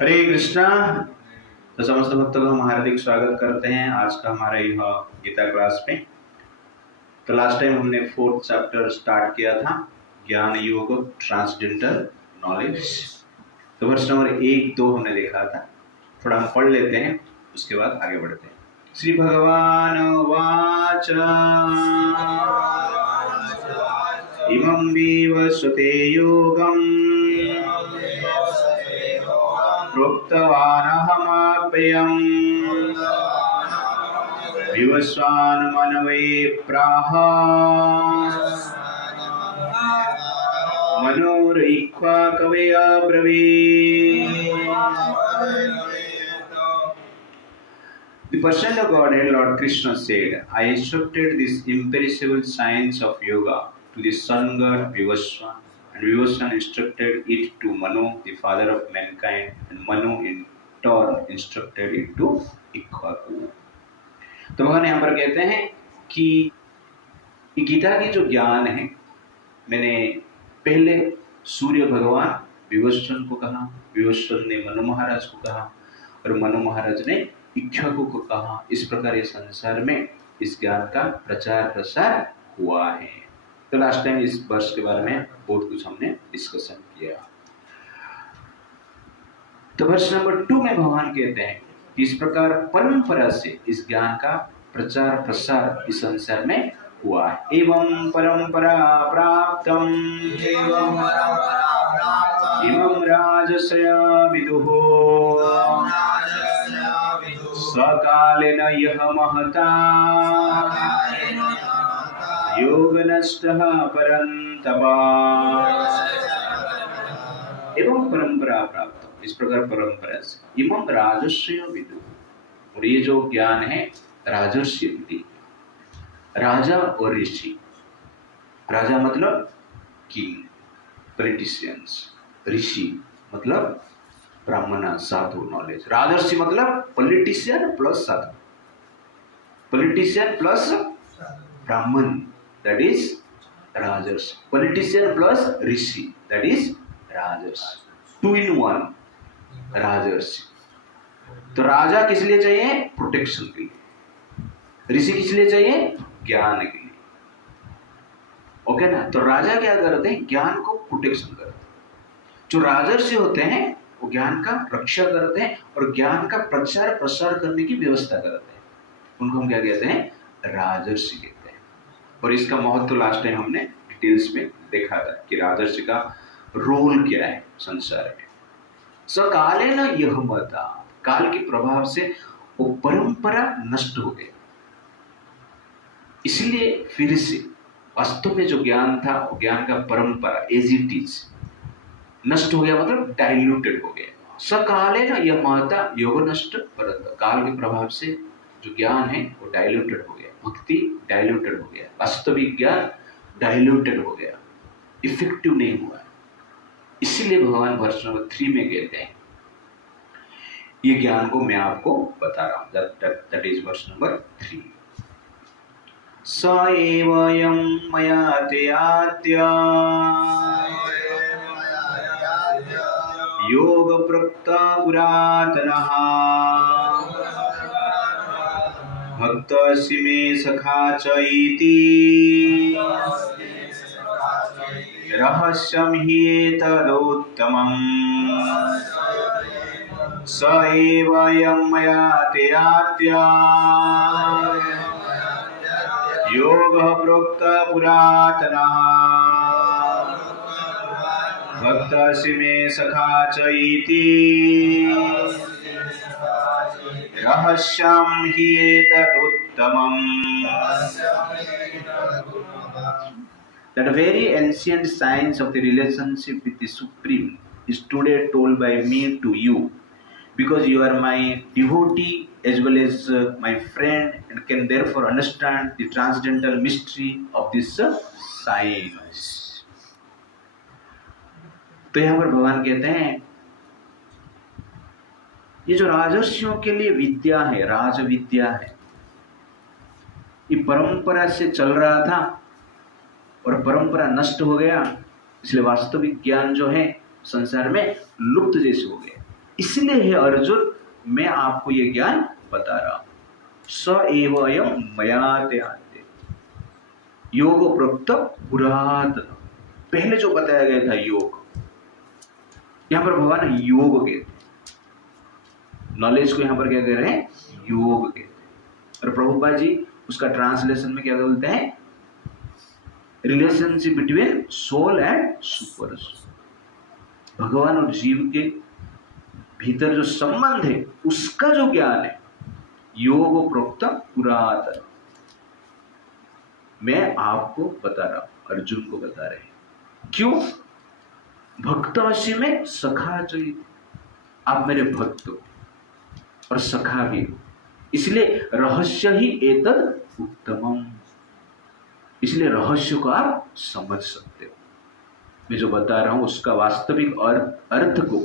हरे कृष्णा। तो समस्त भक्तों का हम हार्दिक स्वागत करते हैं आज का हमारा यह गीता क्लास में। तो लास्ट टाइम हमने 4th चैप्टर स्टार्ट किया था, ज्ञान योग ट्रांसडेंटल नॉलेज। तो वर्ष नंबर 1-2 हमने देखा था, थोड़ा हम पढ़ लेते हैं, उसके बाद आगे बढ़ते हैं। श्री भगवान वाच इमं विवस्वते योगम् प्रोक्तवानहमव्ययम् विवस्वान्मनवे प्राह मनोरयित्वा कवये अब्रवीत्। The person of Godhead, Lord Krishna said, I instructed this imperishable science of yoga to the sun god Vivaswan, and Vivaswan instructed it to Manu, the father of mankind, and Manu in turn instructed it to Ikshvaku. तो भगवान यहाँ पर कहते हैं कि गीता की जो ज्ञान है, मैंने पहले सूर्य भगवान विवस्वन को कहा, विवस्वन ने मनु महाराज को कहा और मनु महाराज ने इक्ष्वाकु को कहा। इस प्रकार ये संसार में इस ज्ञान का प्रचार प्रसार हुआ है। तो लास्ट टाइम इस वर्ष के बारे में बहुत कुछ हमने डिस्कशन किया। तो वर्ष नंबर 2 में भगवान कहते हैं कि इस प्रकार परंपरा से इस ज्ञान का प्रचार प्रसार इस संसार में हुआ है। एवं परंपरा प्राप्तम इमं राजस्य विदुः सकालेन यः महता योगनष्टः परन्तप। एवं परंपरा प्राप्त, इस प्रकार परंपरा से इमं राजस्य विदुः, और ये जो ज्ञान है राजर्षि विधि, राजा और ऋषि। राजा मतलब किंग, पॉलिटिशियंस, ऋषि मतलब ब्राह्मण साधु नॉलेज, राजर्षि मतलब पॉलिटिशियन प्लस साधु, पॉलिटिशियन प्लस ब्राह्मण that is Rajarshi, politician plus Rishi that is Rajarshi, 2 in 1 राजर्षि। तो राजा किस लिए चाहिए? प्रोटेक्शन के लिए। ऋषि किस लिए चाहिए? ज्ञान के लिए। ओके ना? तो राजा क्या करते हैं? ज्ञान को प्रोटेक्शन करते हैं। जो राजर्षि होते हैं वो ज्ञान का रक्षा करते हैं और ज्ञान का प्रचार प्रसार करने की व्यवस्था करते हैं। उनको हम क्या कहते हैं? राजर्षि कहते हैं। और इसका महत्व लास्ट टाइम हमने डिटेल्स में देखा था कि राजर्षि का रोल क्या है संसार में। सकालेन यह महता, काल के प्रभाव से वो परंपरा नष्ट हो गई, इसलिए फिर से वास्तव में जो ज्ञान था वो ज्ञान का परंपरा एज इट इज नष्ट हो गया, मतलब डाइल्यूटेड हो गया। सकाले ना यह महता योग नष्ट परंतु, काल के प्रभाव से जो ज्ञान है वो डाइल्यूटेड हो गया, भक्ति डाइल्यूटेड हो गया, वास्तविक ज्ञान डाइल्यूटेड हो गया, इफेक्टिव नहीं हुआ। इसीलिए भगवान वर्ष नंबर 3 में कहते हैं ये ज्ञान को मैं आपको बता रहा हूं, दैट इज वर्ष नंबर 3। स एवं मया तेयात्य योग प्रोक्त पुरातनः भक्तस्य मे सखा च इति रहस्यं हि एतदुत्तमम्। स एवं मया तेयात्य योगः प्रोक्त पुरातनः भक्तस्य मे सखा च इति रहस्यं हि एतदुत्तमम्। That very ancient science of the relationship with the Supreme is today told by me to you, because you are my devotee as well as my friend and can therefore understand the transcendental mystery of this science. तो यहाँ पर भगवान कहते हैं ये जो राजर्षियों के लिए विद्या है, राज विद्या है, ये परंपरा से चल रहा था और परंपरा नष्ट हो गया, इसलिए वास्तविक ज्ञान जो है संसार में लुप्त जैसे हो गया। इसलिए हे अर्जुन मैं आपको ये ज्ञान बता रहा हूं। स एवं मयाते आते योग प्रोक्त पुरातन, पहले जो बताया गया था योग, यहां पर भगवान योग कहते हैं, नॉलेज को यहां पर क्या कह रहे हैं, योग कहते हैं। और प्रभुपाद जी उसका ट्रांसलेशन में क्या बोलते हैं, relationship between soul and super soul, भगवान और जीव के भीतर जो संबंध है उसका जो ज्ञान है, योग प्रोक्त पुरातन, मैं आपको बता रहा हूं, अर्जुन को बता रहे हैं। क्यों? भक्तवशी में सखा चाहिए, आप मेरे भक्त हो और सखा भी हो, इसलिए रहस्य ही एतद उत्तमम, इसलिए रहस्य को आप समझ सकते हो, मैं जो बता रहा हूं उसका वास्तविक अर्थ को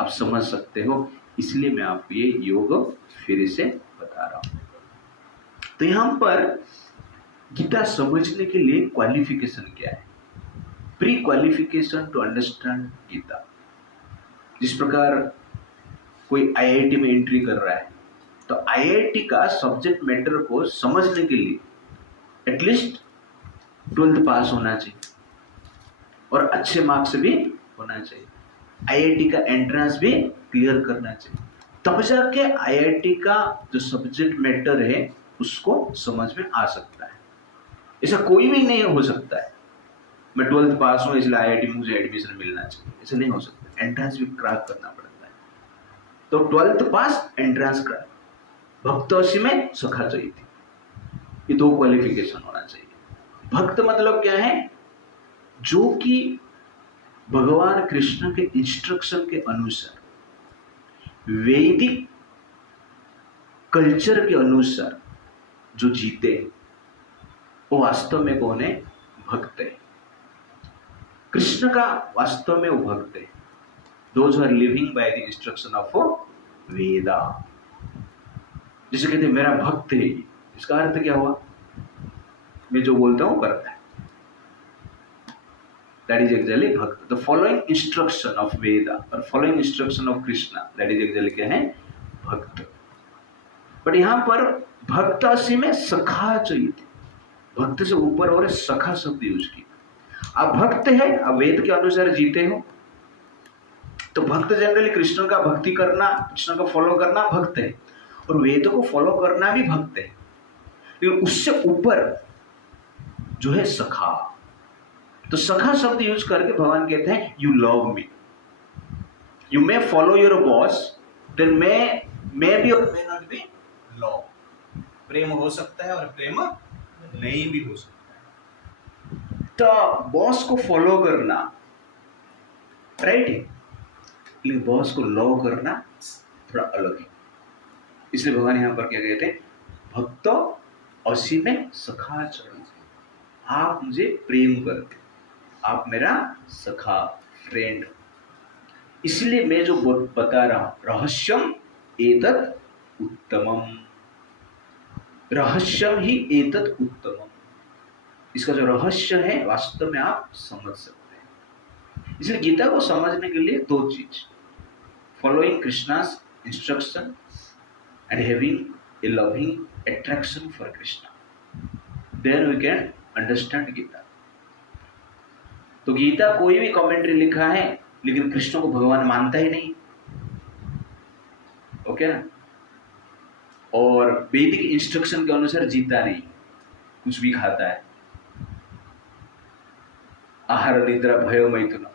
आप समझ सकते हो, इसलिए मैं आपको ये योग फिर से बता रहा हूं। तो यहां पर गीता समझने के लिए क्वालिफिकेशन क्या है, pre qualification to understand Gita. जिस प्रकार कोई आईआईटी में एंट्री कर रहा है, तो आईआईटी का सब्जेक्ट मैटर को समझने के लिए एटलीस्ट 12th पास होना चाहिए और अच्छे मार्क्स भी होना चाहिए, आईआईटी का एंट्रेंस भी क्लियर करना चाहिए, तब जाके आईआईटी का जो सब्जेक्ट मैटर है उसको समझ में आ सकता है। ऐसा कोई भी नहीं हो सकता है मैं 12th पास हूं इसलिए आईआईटी में मुझे एडमिशन मिलना चाहिए, ऐसा नहीं हो सकता, एंट्रेंस भी क्रैक करना पड़ता है। तो 12th पास, एंट्रेंस क्रैक, भक्तवशी में सखा चाहिए थी, ये दो क्वालिफिकेशन होना चाहिए। भक्त मतलब क्या है, जो कि भगवान कृष्ण के इंस्ट्रक्शन के अनुसार, वैदिक कल्चर के अनुसार जो जीते, वो वास्तव में कौन है, भक्त है। कृष्ण का वास्तव में वो भक्त है, those are living by the instruction of Veda. जिसे कहते हैं मेरा भक्त है, इसका अर्थ क्या हुआ, मैं जो बोलता हूं करता है, that is exactly भक्त। the following instruction of Veda or following instruction of Krishna, that is exactly क्या है, भक्त। बट यहां पर भक्तवशी में सखा चाहिए थे, भक्त से ऊपर और सखा शब्द यूज किया। आप भक्त है, आप वेद के अनुसार जीते हो, तो भक्त जनरली कृष्ण का भक्ति करना, कृष्ण का फॉलो करना भक्त है, और वेद को फॉलो करना भी भक्त है, लेकिन उससे ऊपर जो है सखा। तो सखा शब्द यूज करके भगवान कहते हैं you love me, you may follow your boss, then may be और मे नॉट बी लव। प्रेम हो सकता है और प्रेम नहीं भी हो सकता है। तो बॉस को फॉलो करना राइट है, लेकिन बॉस को लव करना थोड़ा अलग है। इसलिए भगवान यहां पर क्या कहते हैं, भक्तो असी में सखा चरण, आप मुझे प्रेम करते, आप मेरा सखा, फ्रेंड, इसलिए मैं जो बता रहा हूं, रहस्यम एतत् उत्तमम, रहस्यम ही एतत् उत्तमम, इसका जो रहस्य है वास्तव में आप समझ सकते हैं। इसलिए गीता को समझने के लिए दो चीज, following Krishna's instruction and having a loving attraction for Krishna, then we can understand Gita. तो गीता कोई भी कमेंट्री लिखा है, लेकिन कृष्ण को भगवान मानता ही नहीं, ओके ना, और वैदिक इंस्ट्रक्शन के अनुसार जीता नहीं, कुछ भी खाता है, आहार निद्रा भय मैथुन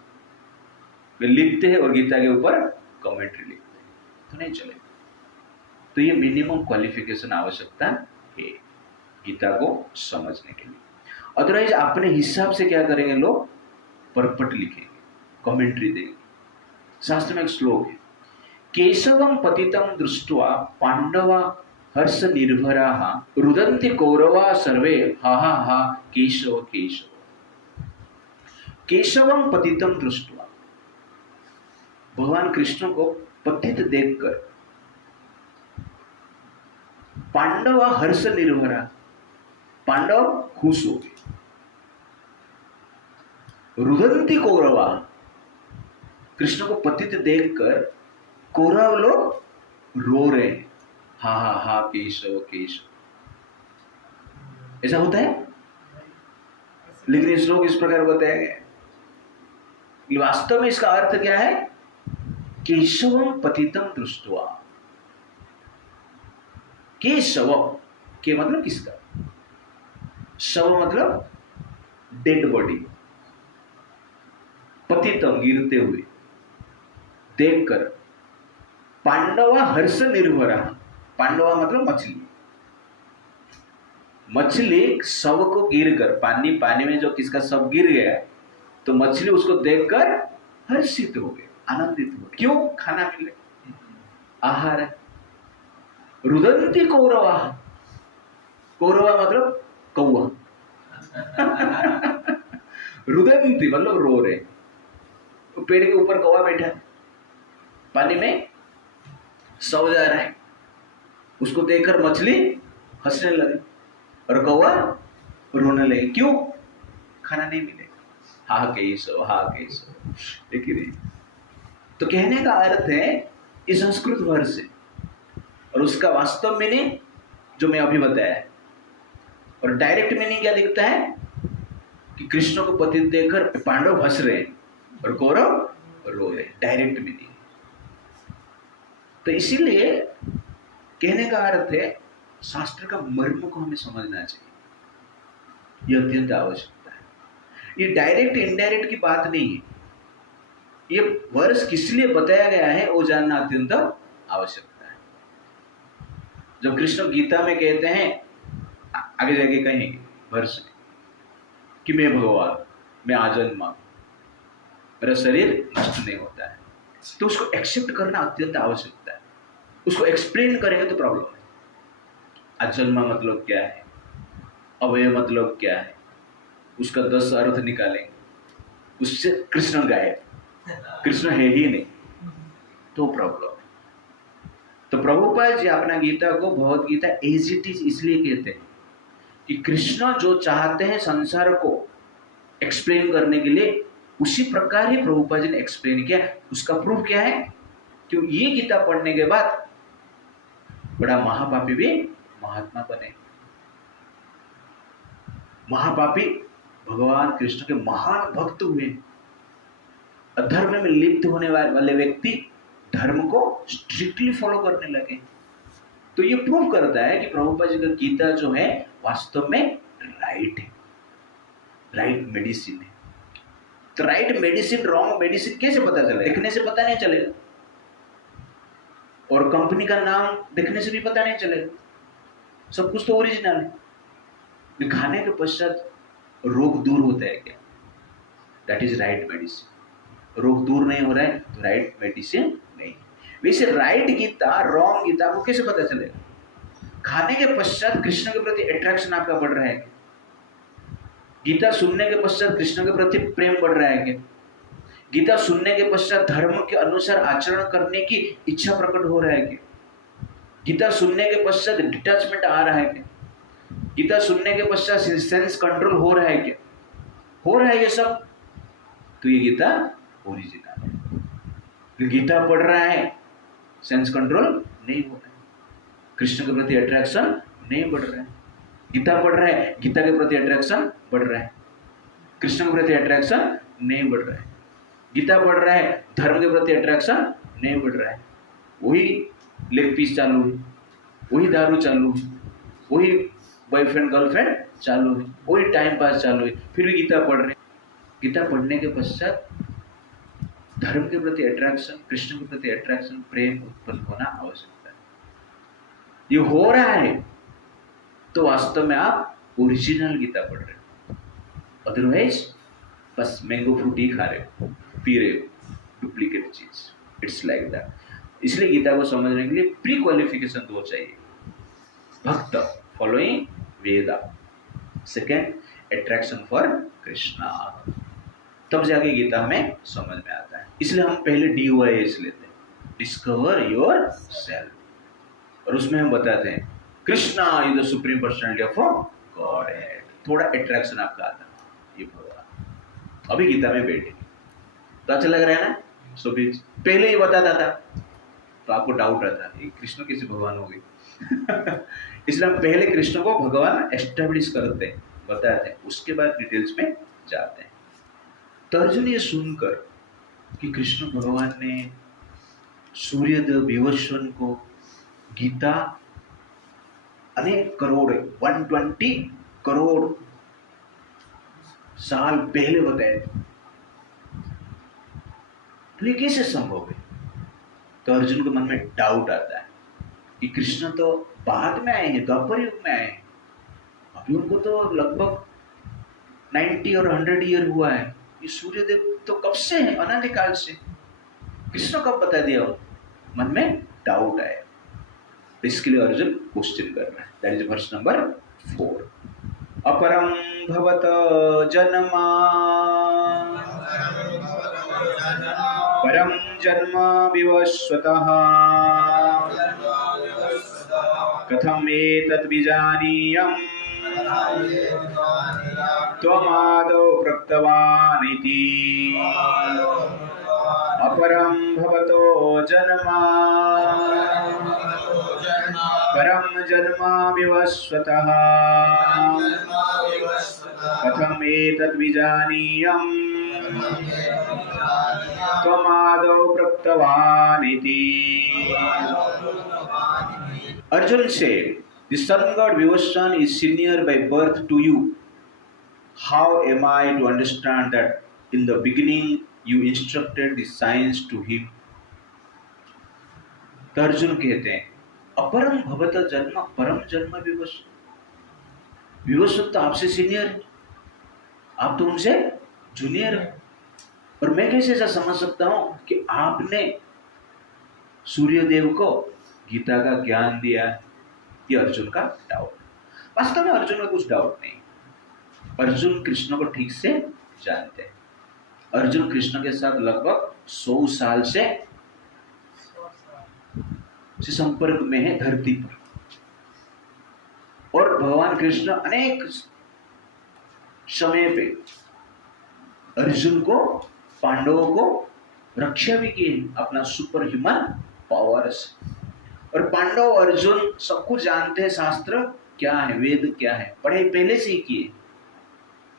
वे लिखते हैं और गीता के ऊपर कमेंट्री लिखते हैं, तो नहीं चलेगा। तो ये मिनिमम क्वालिफिकेशन आवश्यकता है गीता को समझने के लिए। अदरवाइज अपने हिसाब से क्या करेंगे लोग, परपट लिखेंगे, कमेंट्री देंगे। शास्त्र में एक श्लोक है, केशवम पतितम दृष्ट्वा पांडवा हर्ष निर्भराः रुदन्ति कौरवा सर्वे हा हा हा केशव केशव। केशवम पतितम दृष्ट्वा, भगवान कृष्ण को पतित देखकर पांडवा हर्ष निर्भरा, पांडव खुश हो गए, रुदन्ति कौरवा, कृष्ण को पतित देखकर कौरव लोग रो रहे हैं, हा हा हा केशव केशव, ऐसा होता है। लेकिन इस लोग इस प्रकार बताया गया, वास्तव में इसका अर्थ क्या है? केशवम पतितम दृष्टवा। केशव के मतलब किसका? शव मतलब डेड बॉडी, पतितम गिरते हुए देखकर, पांडवा हर्ष निर्भरा। पांडवा मतलब मछली, मछली शव को गिर कर, पानी में जो किसका शव गिर गया तो मछली उसको देखकर हर्षित हो गए, आनंदित हो गए। क्यों? खाना मिले, आहार है। रुदंती कौरवा, कौरवा मतलब कौवा रुदंती मतलब रो रहे। तो पेड़ के ऊपर कौवा बैठा है, पानी में शव जा रहा है, उसको देखकर मछली हंसने लगे और कौवा रोने लगे। क्यों? खाना नहीं मिले, हा केशव हा केशव। देखिए, तो कहने का अर्थ है इस संस्कृत वर्ड से, और उसका वास्तव मीनिंग जो मैं अभी बताया, और डायरेक्ट मीनिंग क्या दिखता है कि कृष्ण को पतित देखकर पांडव हंस रहे और कौरव रो रहे, डायरेक्ट मीनिंग। तो इसीलिए कहने का अर्थ है शास्त्र का मर्म को हमें समझना चाहिए, यह अत्यंत आवश्यकता है। ये डायरेक्ट इनडायरेक्ट की बात नहीं है, ये वर्ष किस लिए बताया गया है वो जानना अत्यंत आवश्यकता है। जब कृष्ण गीता में कहते हैं, आगे जाके कहेंगे वर्ष कि मैं भगवान, मैं आजन्मा, मेरा शरीर नष्ट नहीं होता है, तो उसको एक्सेप्ट करना अत्यंत आवश्यकता है। उसको एक्सप्लेन करेंगे तो प्रॉब्लम है। अजन्मा मतलब क्या है, अवय मतलब क्या है, उसका 10 अर्थ निकालेंगे, उससे कृष्ण गायब, कृष्ण है ही नहीं, तो प्रॉब्लम है। तो प्रभुपाद जी अपना गीता को Bhagavad Gita as it is इसलिए कहते हैं कि कृष्ण जो चाहते हैं संसार को एक्सप्लेन करने के लिए, उसी प्रकार ही प्रभुपाद जी ने एक्सप्लेन किया। उसका प्रूफ क्या है? कि ये गीता पढ़ने के बाद बड़ा महापापी भी महात्मा बने। महापापी भगवान कृष्ण के महान भक्त हुए, अधर्म में लिप्त होने वाले व्यक्ति धर्म को स्ट्रिक्टली फॉलो करने लगे। तो ये प्रूव करता है कि प्रभुपाद जी का गीता जो है वास्तव में राइट है, राइट मेडिसिन है। तो राइट मेडिसिन रॉन्ग मेडिसिन कैसे पता चलेगा? देखने से पता नहीं चलेगा, और कंपनी का नाम देखने से भी पता नहीं चलेगा। सब कुछ तो ओरिजिनल है। खाने के पश्चात रोग दूर होता है क्या? That is right medicine. रोग दूर नहीं हो रहा है तो राइट मेडिसिन नहीं। वैसे राइट गीता रॉन्ग गीता आपको कैसे पता चलेगा? खाने के पश्चात कृष्ण के प्रति अट्रैक्शन आपका बढ़ रहा है क्या? गीता सुनने के पश्चात कृष्ण के प्रति प्रेम बढ़ रहा है क्या? गीता सुनने के पश्चात धर्म के अनुसार आचरण करने की इच्छा प्रकट हो रहा है क्या? गीता सुनने के पश्चात डिटैचमेंट आ रहा है क्या? गीता सुनने के पश्चात सेंस कंट्रोल हो रहा है क्या? हो रहा है ये सब, तो ये गीता ओरिजिनल है। गीता पढ़ रहा है, सेंस कंट्रोल नहीं हो रहा है, कृष्ण के प्रति अट्रैक्शन नहीं बढ़ रहा है। गीता पढ़ रहा है, गीता के प्रति अट्रैक्शन बढ़ रहा है, कृष्ण के प्रति अट्रैक्शन नहीं बढ़ रहा है। गीता पढ़ रहा है, धर्म के प्रति अट्रैक्शन नहीं बढ़ रहा है। वही लेग पीस चालू है, वही दारू चालू है, वही बॉयफ्रेंड गर्लफ्रेंड चालू है, वही टाइम पास चालू है, फिर भी गीता पढ़ रहे। गीता पढ़ने के पश्चात धर्म के प्रति अट्रैक्शन, कृष्ण के प्रति अट्रैक्शन, प्रेम उत्पन्न होना आवश्यकता है। ये हो रहा है तो वास्तव में आप ओरिजिनल गीता पढ़ रहे हो, अदरवाइज बस मैंगो फ्रूट ही खा रहे हो, पी रहे हो डुप्लीकेट चीज। It's like that. इसलिए गीता को समझने के लिए प्री क्वालिफिकेशन 2 चाहिए। भक्त following Veda, second attraction for Krishna, तब जाके गीता हमें समझ में आता है। इसलिए हम पहले DYS लेते हैं, डिस्कवर योर सेल्फ, और उसमें हम बताते हैं Krishna is the supreme personality of godhead. थोड़ा अट्रैक्शन आपका आता है, ये भगवान अभी गीता में बैठे तो अच्छा लग रहा है ना। सो भी पहले ही बताता था तो आपको डाउट आता है कृष्ण कैसे भगवान हो गए। इसलिए हम पहले कृष्ण को भगवान एस्टेब्लिश करते हैं, बताते हैं, उसके बाद डिटेल्स में जाते हैं। तो अर्जुन ये सुनकर कि कृष्ण भगवान ने सूर्यदेव विवस्वन को गीता अनेक करोड़ 120 करोड़ साल पहले बताए थे, तो ये कैसे संभव है? तो अर्जुन के मन में डाउट आता है कि कृष्ण तो बाद में आए हैं, द्वापर युग में आए हैं, अभी उनको तो लगभग 90 और 100 ईयर हुआ है, ये सूर्यदेव तो कब से है, अनादिकाल से, कृष्ण कब बता दिया? मन में डाउट आए, इसके लिए अर्जुन क्वेश्चन कर रहा है। That is verse number 4। अपरम भवत जन्मा परम जन्म विवस्वतः कथम एतत् विजानीयम् त्वमादौ प्रोक्तवान् इति। अपरम भवतो जन्मा परम जन्म विवस्वतः कथम एतत् विजानीयम् त्वमादौ प्रोक्तवान् इति। Arjun said, the sun god Vivaswan is senior by birth to you. How am I to understand that in the beginning you instructed the science to him? तो अर्जुन कहते हैं, अपरम भवत जन्म परम जन्म विवस्वन। विवस्वन तो आपसे सीनियर है, आप तो उनसे जूनियर है, और मैं कैसे ऐसा समझ सकता हूं कि आपने सूर्यदेव को गीता का ज्ञान दिया? ये अर्जुन का डाउट। वास्तव में अर्जुन का कुछ डाउट नहीं, अर्जुन कृष्ण को ठीक से जानते हैं। अर्जुन कृष्ण के साथ लगभग 100 साल से संपर्क में है धरती पर, और भगवान कृष्ण अनेक समय पे अर्जुन को, पांडवों को रक्षा भी की अपना सुपर ह्यूमन पावर से। और पांडव अर्जुन सब कुछ जानते हैं, शास्त्र क्या है, वेद क्या है, पढ़ाई पहले से ही किए।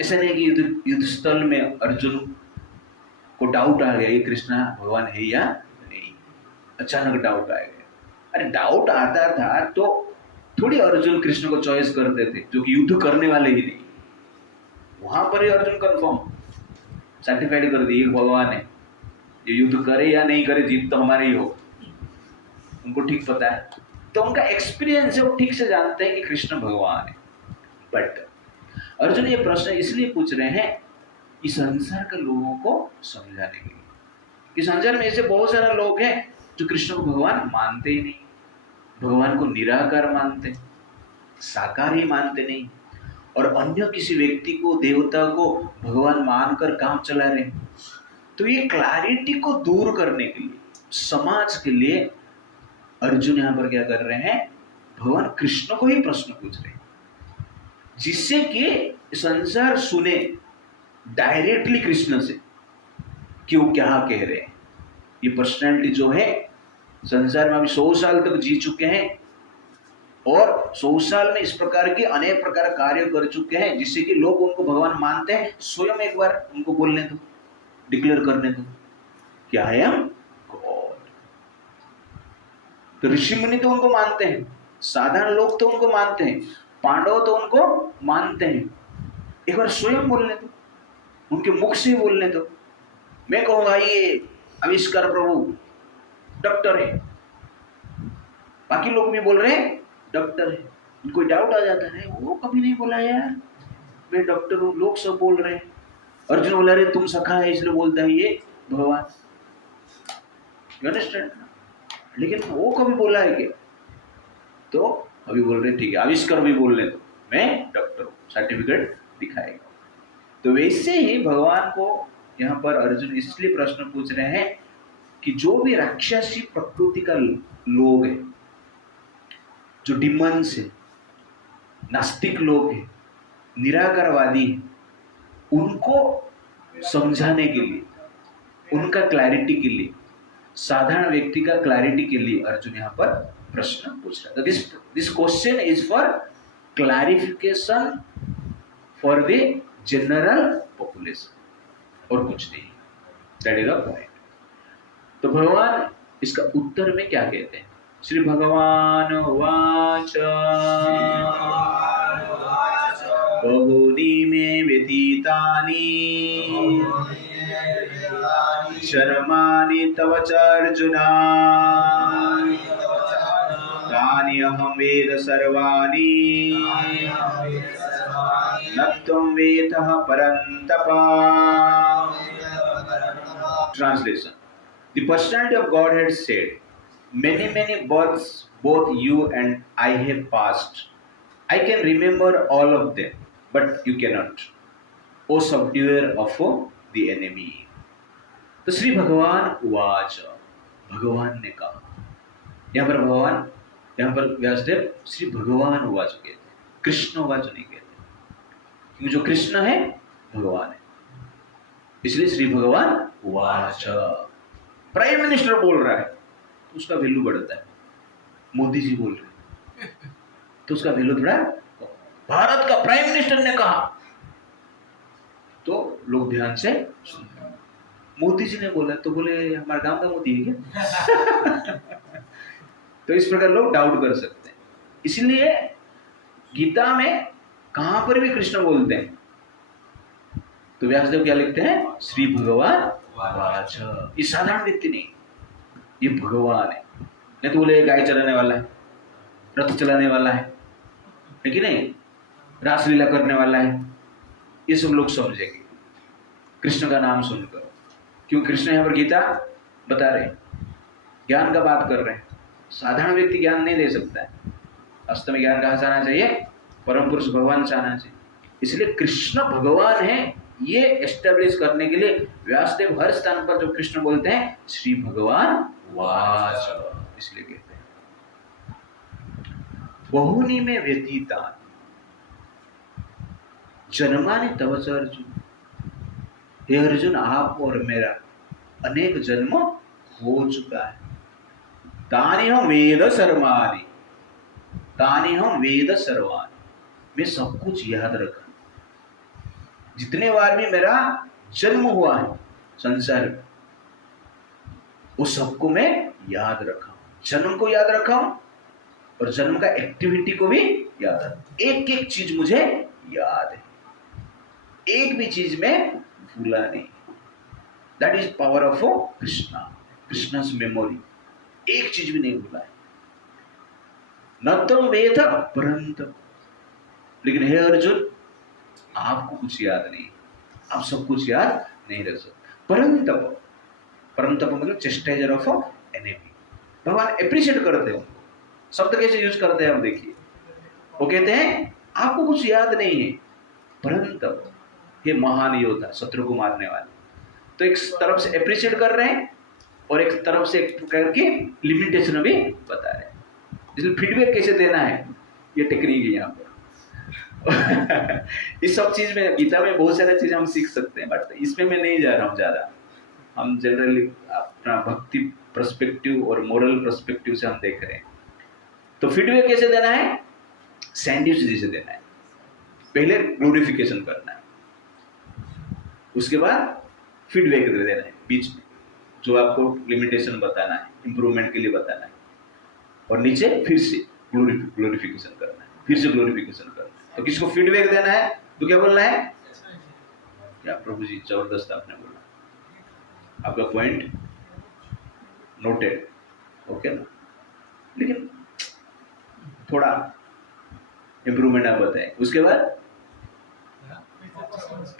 ऐसा नहीं कि युद्ध स्थल में अर्जुन को डाउट आ गया ये कृष्ण भगवान है या नहीं, अचानक डाउट आ गया। अरे डाउट आता था तो थोड़ी अर्जुन कृष्ण को चॉइस करते थे जो कि युद्ध करने वाले ही नहीं, वहां पर ही अर्जुन कंफर्म सर्टिफाइड कर दिए भगवान है, ये युद्ध करे या नहीं करे जीत तो हमारी ही हो, उनको ठीक पता है। तो उनका एक्सपीरियंस है, वो ठीक से जानते हैं कि कृष्ण भगवान है। बट अर्जुन ये प्रश्न इसलिए पूछ रहे हैं इस संसार के लोगों को समझाने के लिए कि संसार में ऐसे बहुत सारे लोग हैं जो कृष्ण को भगवान मानते ही नहीं, भगवान को निराकार मानते, साकार ही मानते नहीं, और अन्य किसी व्यक्ति को, देवता को भगवान मानकर काम चला रहे। तो ये क्लैरिटी को दूर करने के लिए, समाज के लिए अर्जुन यहां पर क्या कर रहे हैं, भगवान कृष्ण को ही प्रश्न पूछ रहे हैं, जिससे कि संसार सुने डायरेक्टली कृष्ण से कि वो क्या कह रहे हैं। ये पर्सनैलिटी जो है संसार में अभी 100 साल तक जी चुके हैं, और 100 साल में इस प्रकार के अनेक प्रकार कार्य कर चुके हैं जिससे कि लोग उनको भगवान मानते हैं। स्वयं एक बार उनको बोलने दो, डिक्लेयर करने दो कि आई एम गॉड। तो ऋषि मुनि तो उनको मानते हैं, साधारण लोग तो उनको मानते हैं, पांडव तो उनको मानते हैं। एक बार स्वयं बोलने दो, उनके मुख से बोलने दो। मैं कहूंगा ये आविष्कार प्रभु डॉक्टर है, बाकी लोग भी बोल रहे हैं डॉक्टर है, उनको डाउट आ जाता है, वो कभी नहीं बोला यार मैं डॉक्टर हूं, लोग सब बोल रहे हैं। अर्जुन बोला रे तुम सखा है इसलिए बोलता है ये भगवान, यू अंडरस्टैंड? लेकिन वो कभी बोला है क्या? तो अभी बोल रहे ठीक है आविष्कार भी बोलने दो, मैं डॉक्टर हूं, सर्टिफिकेट दिखाएगा। तो वैसे ही भगवान को यहाँ पर अर्जुन इसलिए प्रश्न पूछ रहे हैं कि जो भी राक्षसी प्रकृति का लोग है, जो डिमंस है, नास्तिक लोग हैं, निराकारवादी हैं, उनको समझाने के लिए, उनका क्लैरिटी के लिए साधारण व्यक्ति का क्लैरिटी के लिए अर्जुन यहाँ पर प्रश्न पूछ रहा है. This question is for clarification for the general population और कुछ नहीं. That is the point. तो भगवान इसका उत्तर में क्या कहते हैं? श्री भगवान वाच बहूनि मे व्यतीतानि शर्माणि तव च अर्जुन तानि अहं वेद सर्वाणि न त्वं वेदः परन्तप. Translation. The personality of Godhead said, many births both you and I have passed. I can remember all of them, but you cannot. O subduer of the enemy. तो श्री भगवान उवाच, भगवान ने कहा. यहाँ पर व्यासदेव श्री भगवान उवाच कहते हैं, कृष्ण उवाच नहीं कहते, क्योंकि जो कृष्ण है भगवान है, इसलिए श्री भगवान उवाच. प्राइम मिनिस्टर बोल रहा है तो उसका वैल्यू बढ़ता है. मोदी जी बोल रहे हैं तो उसका वैल्यू थोड़ा, भारत का प्राइम मिनिस्टर ने कहा तो लोग ध्यान से सुनते हैं. मोदी जी ने बोला तो बोले हमारे गांव का मोदी है क्या? तो इस प्रकार लोग डाउट कर सकते हैं. इसलिए गीता में कहां पर भी कृष्ण बोलते हैं तो व्यासदेव क्या लिखते हैं? श्री भगवान वाच. ये साधारण व्यक्ति नहीं, ये भगवान है. नहीं तो बोले गाय चलाने वाला है, रथ चलाने वाला है कि नहीं, रासलीला करने वाला है, ये सब लोग समझेंगे कृष्ण का नाम सुनकर. क्यों? कृष्ण यहाँ पर गीता बता रहे हैं, ज्ञान का बात कर रहे हैं. साधारण व्यक्ति ज्ञान नहीं दे सकता है. वास्तव में ज्ञान कहाँ से आना चाहिए? परम पुरुष भगवान से आना चाहिए. इसलिए कृष्ण भगवान है ये एस्टेब्लिश करने के लिए व्यासदेव हर स्थान पर जो कृष्ण बोलते हैं श्री भगवान वाच, इसलिए कहते हैं. बहुनी में व्यतीतानि जन्मानि तव च अर्जुन. हे अर्जुन, आप और मेरा अनेक जन्म हो चुका है. तानि हम वेद सर्वाणि, तानि हम वेद सर्वाणि. मैं सब कुछ याद रखा. जितने बार भी मेरा जन्म हुआ है संसार में वो सबको मैं याद रखा हूं. जन्म को याद रखा हूं और जन्म का एक्टिविटी को भी याद रखा. एक एक चीज मुझे याद है, एक भी चीज में भूला नहीं. That is power of Krishna, Krishna's memory. एक चीज भी नहीं भूला है. न तुम वेद परंतप. लेकिन हे अर्जुन, आपको कुछ याद नहीं, आप सब कुछ याद नहीं रख सकते. परंतप, परंतप मतलब चेस्टाइजर ऑफ एनिमी. भगवान एप्रिशिएट करते हैं उनको. शब्द कैसे यूज करते हैं आप देखिए. वो कहते हैं आपको कुछ याद नहीं है, परंतप ये महान योद्धा शत्रु को मारने वाले. तो एक तरफ से एप्रिशिएट कर रहे हैं और एक तरफ से एक प्रकार की लिमिटेशन भी बता रहे हैं. इसलिए फीडबैक कैसे देना है ये टेक्निक है यहाँ पर. इस सब चीज में गीता में बहुत सारी चीजें हम सीख सकते हैं, बट इसमें मैं नहीं जा रहा हूँ ज्यादा. हम जनरली अपना भक्ति पर्सपेक्टिव और मोरल पर्सपेक्टिव से हम देख रहे हैं. तो फीडबैक कैसे देना है? सैंडविच जैसे देना है. पहले ग्लोरिफिकेशन करना है, उसके बाद फीडबैक दे देना है बीच में, जो आपको लिमिटेशन बताना है, इंप्रूवमेंट के लिए बताना है, और नीचे फिर से ग्लोरिफिकेशन करना है, फिर से ग्लोरिफिकेशन करना है. तो किसको फीडबैक देना है तो क्या बोलना है? क्या प्रभु जी जबरदस्त आपने बोला, आपका पॉइंट नोटेड, ओके ना. लेकिन थोड़ा इंप्रूवमेंट आप बताएं, उसके बाद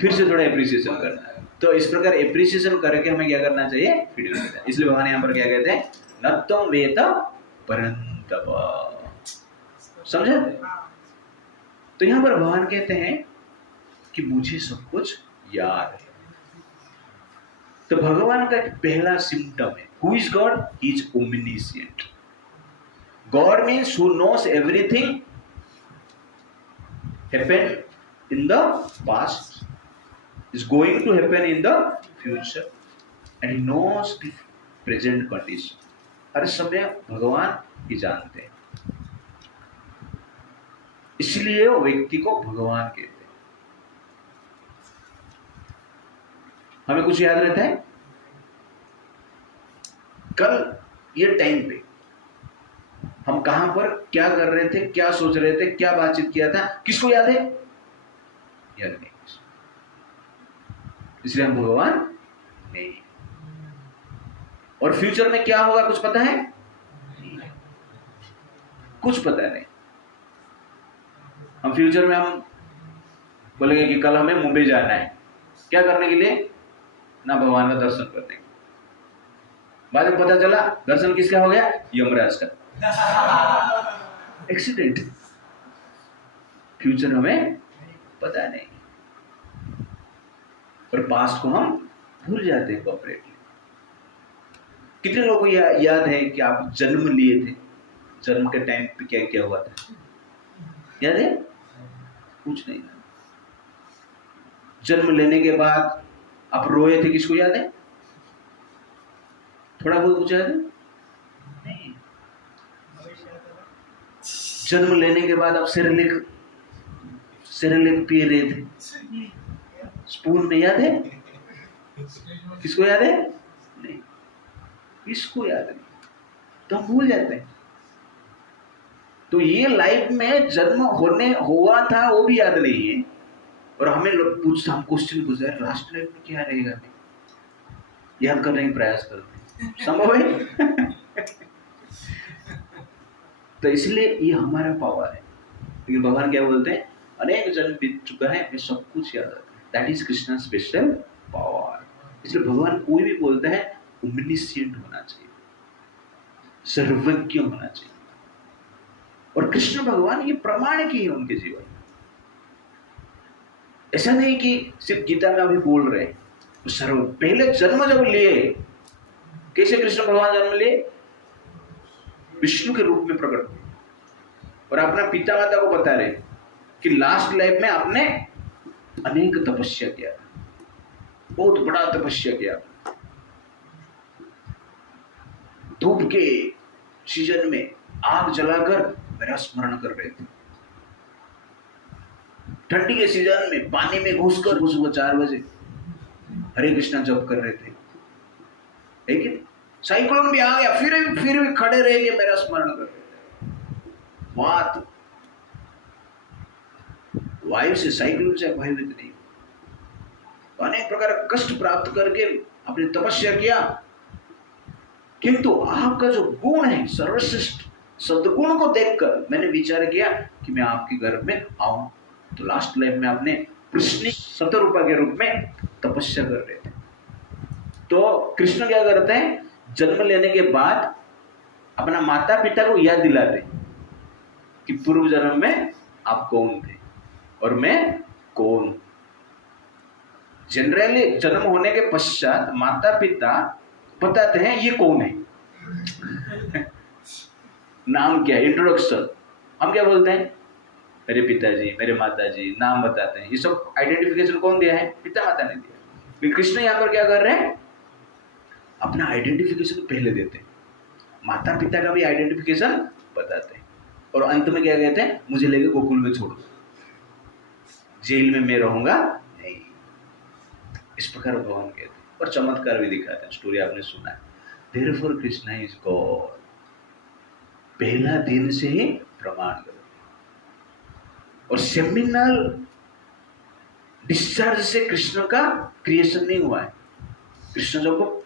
फिर से थोड़ा एप्रिसिएशन करना है. तो इस प्रकार एप्रिसिएशन करके हमें क्या करना चाहिए? फीडबैक. इसलिए भगवान यहाँ पर क्या कहते हैं? न त्वं वेद परन्तप. समझे? तो यहाँ पर भगवान कहते हैं कि मुझे सब कुछ याद है. तो भगवान का पहला सिम्टम है, who is God? He is omniscient. God means who knows everything happened in the past, is going to happen in the future, and he knows present condition, हर समय भगवान ही जानते हैं, इसलिए वो व्यक्ति को भगवान कहते हैं। हमें कुछ याद रहता है? कल ये टाइम पे हम कहां पर क्या कर रहे थे, क्या सोच रहे थे, क्या बातचीत किया था, किसको याद है? याद नहीं। इसलिए हम भगवान नहीं। और फ्यूचर में क्या होगा कुछ पता है? कुछ पता नहीं। हम फ्यूचर में हम बोलेंगे कि कल हमें मुंबई जाना है, क्या करने के लिए? ना भगवान का दर्शन करने के लिए। बाद में पता चला दर्शन किसका हो गया? यमराज का। एक्सीडेंट। फ्यूचर हमें पता नहीं, और पास्ट को हम भूल जाते हैं कॉपरेटली। कितने लोगों को याद है कि आप जन्म लिए थे, जन्म के टाइम पे क्या क्या हुआ था? याद है? कुछ नहीं। जन्म लेने के बाद आप रोए थे, किसको याद है? थोड़ा बहुत कुछ याद है? नहीं। जन्म लेने के बाद आप सिरलिक पी रहे थे स्पून में, याद है? किसको याद है? नहीं। किसको याद नहीं? तो हम भूल जाते हैं। तो ये लाइफ में जन्म हुआ था वो भी याद नहीं है, और हमें हम क्वेश्चन पूछ रहे, लास्ट लाइफ में क्या रहेगा, याद करने का प्रयास करते हैं। संभव है? तो इसलिए ये हमारा पावर है। लेकिन भगवान क्या बोलते हैं? अनेक जन्म बीत चुका है, मैं सब कुछ याद रखता हूं। That is Krishna special power. इसलिए भगवान कोई भी बोलते हैं ओमनिशिएंट होना चाहिए, सर्वज्ञ होना चाहिए। और कृष्ण भगवान ये प्रमाण की है उनके जीवन। ऐसा नहीं कि सिर्फ गीता में अभी बोल रहे हैं, सर्व पहले जन्म जब लिए, कैसे कृष्ण भगवान जन्म लिए? विष्णु के रूप में प्रकट हुए, और अपना पिता माता को बता रहे कि लास्ट लाइफ में आपने अनेक तपस्या किया, बहुत बड़ा तपस्या किया। धूप के सीजन में आग जलाकर मेरा स्मरण कर रहे थे, ठंडी के सीजन में पानी में घुसकर सुबह 4 बजे हरे कृष्णा जप कर रहे थे। लेकिन साइक्लोन भी आ गया, फिर भी खड़े रह के मेरा स्मरण कर रहे थे। बात वायु से, साइक्लोन से भयभीत नहीं, अनेक प्रकार का कष्ट प्राप्त करके अपनी तपस्या किया। किंतु आपका जो गुण है, सर्वश्रेष्ठ सद्गुण को देखकर मैंने विचार किया कि मैं आपके घर में आऊं। तो लास्ट लाइफ में आपने कृष्ण शतरूपा के रूप में तपस्या कर रहे थे। तो कृष्ण क्या करते हैं? जन्म लेने के बाद अपना माता पिता को याद दिलाते कि पूर्व जन्म में आप कौन थे और मैं कौन। जनरली जन्म होने के पश्चात माता पिता बताते हैं ये कौन है। नाम क्या है, इंट्रोडक्शन। हम क्या बोलते हैं? मेरे पिताजी, मेरे माताजी, नाम बताते हैं। ये सब आइडेंटिफिकेशन कौन दिया है? पिता माता ने दिया। फिर कृष्ण यहाँ पर क्या कर रहे हैं? अपना आइडेंटिफिकेशन पहले देते हैं, माता पिता का भी आइडेंटिफिकेशन बताते हैं, और अंत में क्या कहते हैं? मुझे लेके गोकुल में छोड़ दो, जेल में मैं रहूंगा नहीं। इस प्रकार भगवान कहते हैं, और चमत्कार भी दिखाते हैं। स्टोरी आपने सुना है, देयरफॉर कृष्णा इज गॉड। पहला दिन से ही प्रमाण करो। और सेमिनल डिस्चार्ज से कृष्ण का क्रिएशन नहीं हुआ है। कृष्ण जब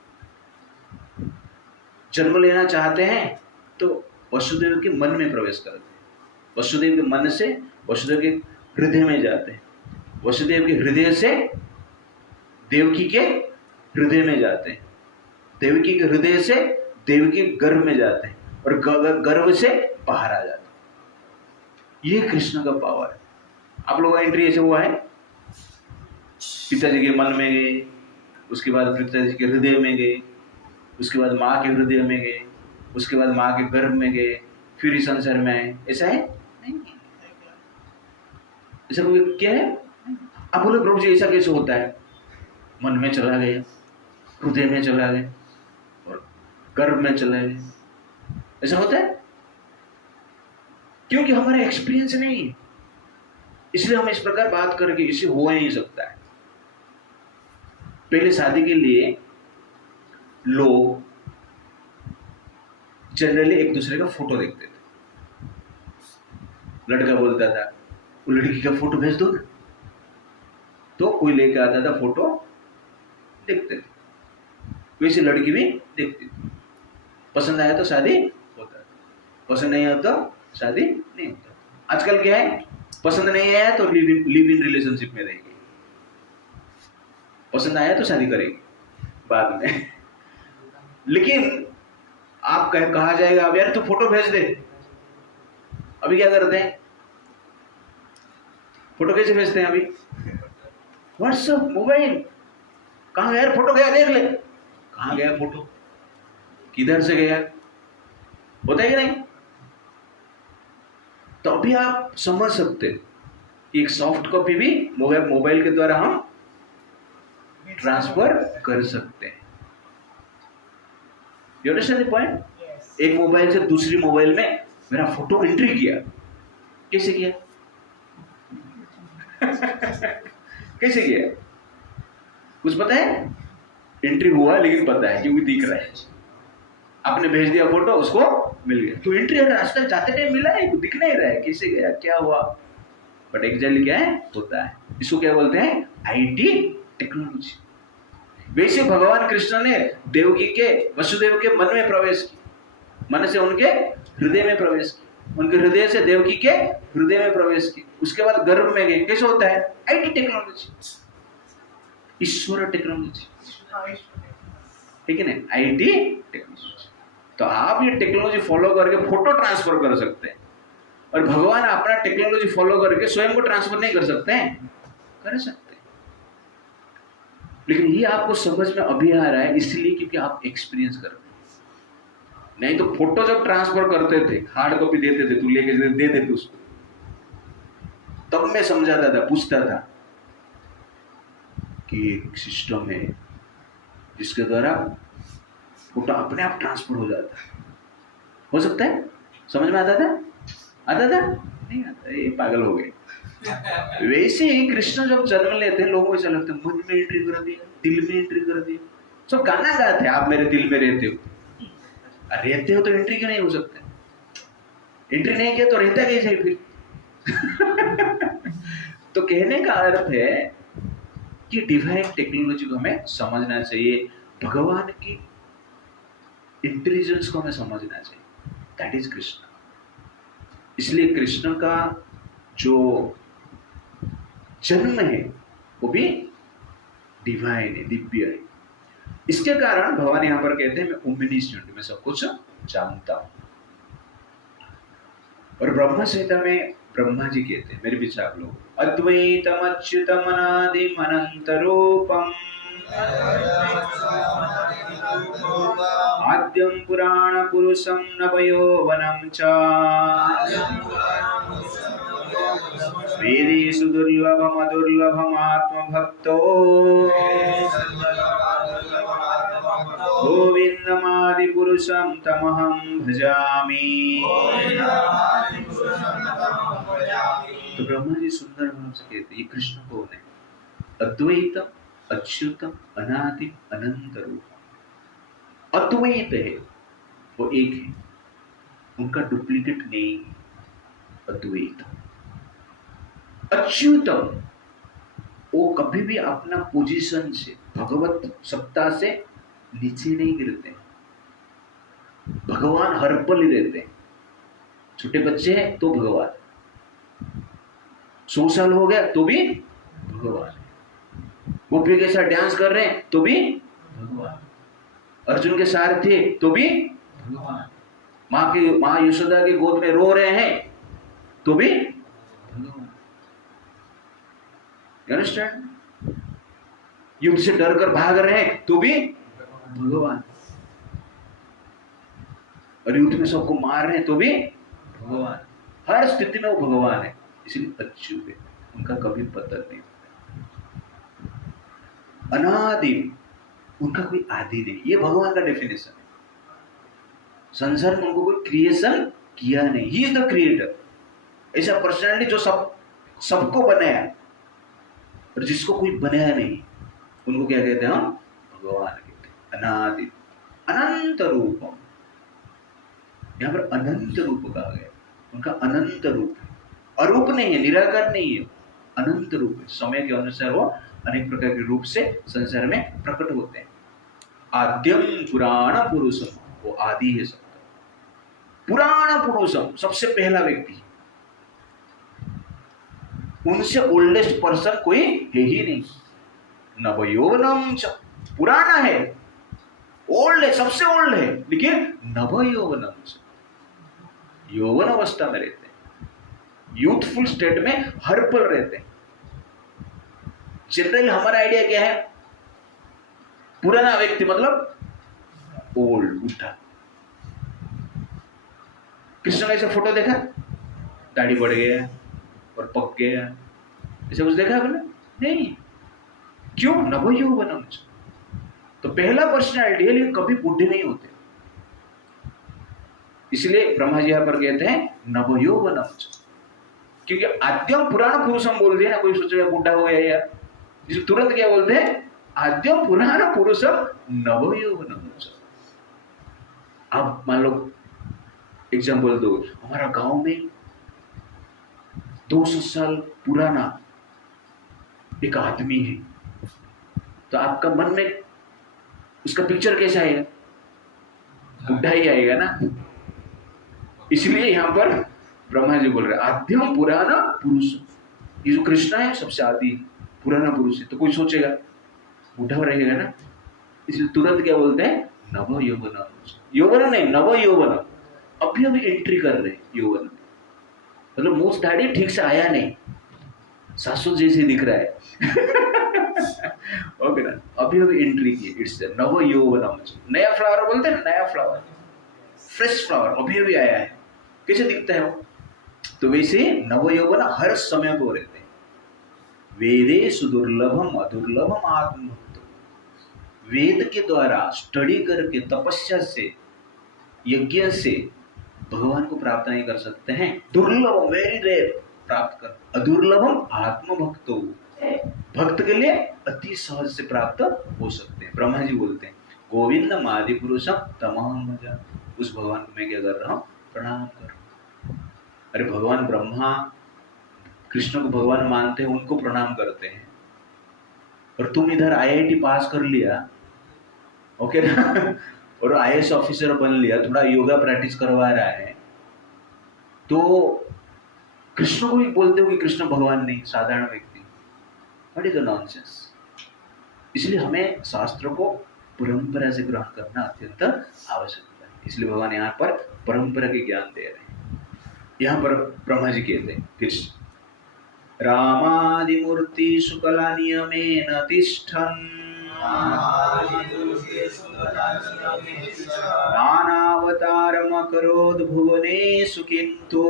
जन्म लेना चाहते हैं तो वसुदेव के मन में प्रवेश करते हैं, वसुदेव के मन से वसुदेव के हृदय में जाते हैं, वसुदेव के हृदय से देवकी के हृदय में जाते हैं, देवकी के हृदय से देवकी के गर्भ में जाते हैं, और गर्भ से बाहर आ जाते हैं। ये कृष्ण का पावर है। आप लोगों का एंट्री ऐसे हुआ है, पिताजी के मन में गए, उसके बाद पिताजी के हृदय में गए, उसके बाद माँ के हृदय में गए, उसके बाद माँ के गर्भ में गए, फिर इस संसार में आए। ऐसा है? नहीं। ऐसा कोई क्या है? आप बोले प्रभु जी ऐसा कैसे होता है? मन में चला गया, हृदय में चला गया, और गर्भ में चले, ऐसा होता है क्योंकि हमारा एक्सपीरियंस नहीं है, इसलिए हम इस प्रकार बात करके इसे हो नहीं सकता है। पहले शादी के लिए लोग जनरली एक दूसरे का फोटो देखते थे। लड़का बोलता था वो लड़की का फोटो भेज दो ना, तो कोई लेके आता था फोटो, देखते थे, वैसे लड़की भी देखती थी। पसंद आया तो शादी होता, पसंद नहीं आया तो शादी नहीं होता। आजकल क्या है, पसंद नहीं आया तो लिव इन रिलेशनशिप में रहेगी, पसंद आया तो शादी करेगी बाद में। लेकिन आप कहा जाएगा अब यार तू फोटो भेज दे, अभी क्या करते हैं, फोटो कैसे भेजते हैं अभी, व्हाट्सएप, मोबाइल, कहां गया फोटो, गया देख ले, कहां गया फोटो, किधर से गया, होता है कि नहीं। तो अभी आप समझ सकते कि एक सॉफ्ट कॉपी भी मोबाइल के द्वारा हम ट्रांसफर कर सकते हैं। You understand the point? एक मोबाइल से दूसरी मोबाइल में मेरा फोटो एंट्री किया, कैसे किया? कैसे किया कुछ पता है? एंट्री हुआ लेकिन पता है क्योंकि दिख रहा है, आपने भेज दिया फोटो, उसको मिल गया, तो एंट्री रास्ते जाते टाइम मिला है, दिख नहीं रहा है कैसे गया क्या हुआ, बट एग्जैक्टली क्या है होता है। इसको क्या बोलते हैं? IT technology. वैसे भगवान कृष्ण ने देवकी के वसुदेव के मन में प्रवेश किया, मन से उनके हृदय में प्रवेश किया, उनके हृदय से देवकी के हृदय में प्रवेश किया, उसके बाद गर्भ में गए। कैसे होता है? आईटी टेक्नोलॉजी, ईश्वर टेक्नोलॉजी, ठीक है ना, आईटी टेक्नोलॉजी। तो आप ये टेक्नोलॉजी फॉलो करके फोटो ट्रांसफर कर सकते हैं, और भगवान अपना टेक्नोलॉजी फॉलो करके स्वयं को ट्रांसफर नहीं कर सकते हैं? कर सकते हैं। लेकिन ये आपको समझ में अभी आ रहा है इसलिए क्योंकि आप एक्सपीरियंस कर रहे हैं। नहीं तो फोटो जब ट्रांसफर करते थे, हार्ड कॉपी देते थे, तू लेके दे देते उसको, तब मैं समझाता था, पूछता था कि एक सिस्टम है जिसके द्वारा फोटो अपने आप ट्रांसफर हो जाता है। हो सकता है? समझ में आता था? आता था? नहीं आता, ये पागल हो गए। वैसे ही कृष्ण जब जन्म लेते हैं, लोगों को ऐसा लगता है मन में एंट्री कर दिया, दिल में एंट्री कर दिया। सब गाना गाते हैं, आप मेरे दिल में रहते हो, रहते हो तो एंट्री क्यों नहीं हो सकते? एंट्री नहीं किया तो रहता कैसे फिर? तो कहने का अर्थ है कि डिवाइन टेक्नोलॉजी को हमें समझना चाहिए, भगवान की इंटेलिजेंस को हमें समझना चाहिए, दैट इज कृष्ण। इसलिए कृष्ण का जो जन्म है वो भी डिवाइन है, दिव्य है। इसके कारण भगवान यहां पर कहते हैं मैं ओमनिसेंट, मैं सब कुछ जानता हूं। और ब्रह्म संहिता में ब्रह्मा जी कहते हैं, मेरे पीछे आप लोग, अद्वैतम अच्युतम अनादिम अनंत रूपम आद्यम पुराण पुरुषम नवयौवनं च वेदेषु दुर्लभम अदुर्लभम आत्मभक्तो गोविंदमादि पुरुषम तमहं भजामि। तो ब्रह्मा जी सुंदर भाव से कहते हैं ये कृष्ण कौन है? अद्वैतम अच्युतम अनादि अनंत रूप। अद्वैत है, वो एक है, उनका डुप्लीकेट नहीं है, अद्वैत। अच्युतम, वो कभी भी अपना पोजीशन से, भगवत सत्ता से नीचे नहीं गिरते, भगवान हर पल ही रहते हैं। छोटे बच्चे हैं तो भगवान, 100 साल हो गया तो भी भगवान, गोपी के साथ डांस कर रहे हैं तो भी भगवान, अर्जुन के साथ थे तो भी भगवान, माँ यशोदा की गोद में रो रहे हैं तो भी भगवान। You understand? युद्ध से डर कर भाग रहे हैं तो भी भगवान, और युद्ध में सबको मार रहे हैं तो भी भगवान। हर स्थिति में वो भगवान है, इसलिए अच्युत है, उनका कभी पतन नहीं। अनादि, उनका कोई आदि नहीं, ये भगवान का डेफिनेशन है। संसार में उनको कोई क्रिएशन किया नहीं, ही इज द क्रिएटर। ऐसा पर्सनैलिटी जो सबको बनाया और जिसको कोई बनाया नहीं, उनको क्या कहते हैं हम? भगवान कहते हैं। अनादि अनंत रूपम, यहाँ पर अनंत रूप कहा गया, उनका अनंत रूप है, अरूप नहीं है, निराकार नहीं है, अनंत रूप है। समय के अनुसार वो अनेक प्रकार के रूप से संसार में प्रकट होते हैं। आद्यम पुराण पुरुषम, वो आदि है सबका, पुराण पुरुषम सबसे पहला व्यक्ति, उनसे ओल्डेस्ट पर्सन कोई है ही नहीं। नवयौवनम च, पुराना है, ओल्ड है, सबसे ओल्ड है, लेकिन नवयौवनम च, यौवन अवस्था में रहते हैं, यूथफुल स्टेट में हर पल रहते हैं। जनरली हमारा आइडिया क्या है? पुराना व्यक्ति मतलब ओल्ड, बुढ़ा। कृष्ण का ऐसा फोटो देखा? दाढ़ी बढ़ गया और पक गया, ऐसा कुछ देखा आपने? नहीं। क्यों? नवयौवनम च, तो पहला पर्सनैलिटी है, लेकिन कभी बुढ़े नहीं होते। इसलिए ब्रह्मा जी यहाँ पर कहते हैं नवयौवनम च, क्योंकि आद्यम पुराण पुरुषम बोल दिया ना, कोई सोचेगा बुढ़ा हो गया यार, जिसे तुरंत क्या बोलते हैं? आद्यम पुराण पुरुषम नवयौवनम च। आप मान लो एग्जाम्पल दो, हमारा गांव में 200 साल पुराना एक आदमी है, तो आपका मन में उसका पिक्चर कैसा आएगा? बुढ़ा ही आएगा ना। इसलिए यहां पर ब्रह्मा जी बोल रहे आद्यम पुराना पुरुष, ये जो कृष्ण है सबसे आदि पुराना पुरुष है, तो कोई सोचेगा बुढ़ा रहेगा ना, इसलिए तुरंत क्या बोलते हैं? नव यौवन। यौवन नहीं, नव यौवन। अभी अभी एंट्री कर रहे यौवन, मतलब मुंह दाढ़ी ठीक से आया नहीं, सासू जैसे दिख रहा है ओके ना, अभी अभी एंट्री की, इट्स नव यौवन। नया फ्लावर बोलते हैं, नया फ्लावर, फ्रेश फ्लावर, अभी अभी आया है, कैसे दिखता है वो? तो वैसे नव यौवन हर समय को रहते हैं। वेदेषु दुर्लभम अदुर्लभम आत्मभक्तो, वेद के द्वारा स्टडी करके तपस्या से यज्ञ से भगवान को प्राप्त नहीं कर सकते हैं, दुर्लभ वेरी रेयर प्राप्त कर। अदुर्लभम आत्मभक्तो, भक्त के लिए अति सहज से प्राप्त हो सकते हैं। ब्रह्मा जी बोलते हैं गोविंदम आदि पुरुषम तमहम भजामि, उस भगवान को मैं क्या कर रहा हूँ? प्रणाम कर रहा हूँ। अरे भगवान ब्रह्मा कृष्ण को भगवान मानते हैं, उनको प्रणाम करते हैं, और तुम इधर आईआईटी पास कर लिया, ओके ना, और आईएएस ऑफिसर बन लिया, थोड़ा योगा प्रैक्टिस करवा रहा है, तो कृष्ण को भी बोलते हो कि कृष्ण भगवान नहीं, साधारण व्यक्ति। What is the nonsense? इसलिए हमें शास्त्र को परंपरा से ग्रहण करना अत्यंत आवश्यक है। इसलिए भगवान यहाँ पर परंपरा के ज्ञान दे रहे हैं। यहाँ पर ब्रह्मा जी कहते हैं कृष्ण रामादिमूर्ति शुक्ला नियमेन तिष्ठन् नानावतारमकरोद् भुवनेषु किन्तु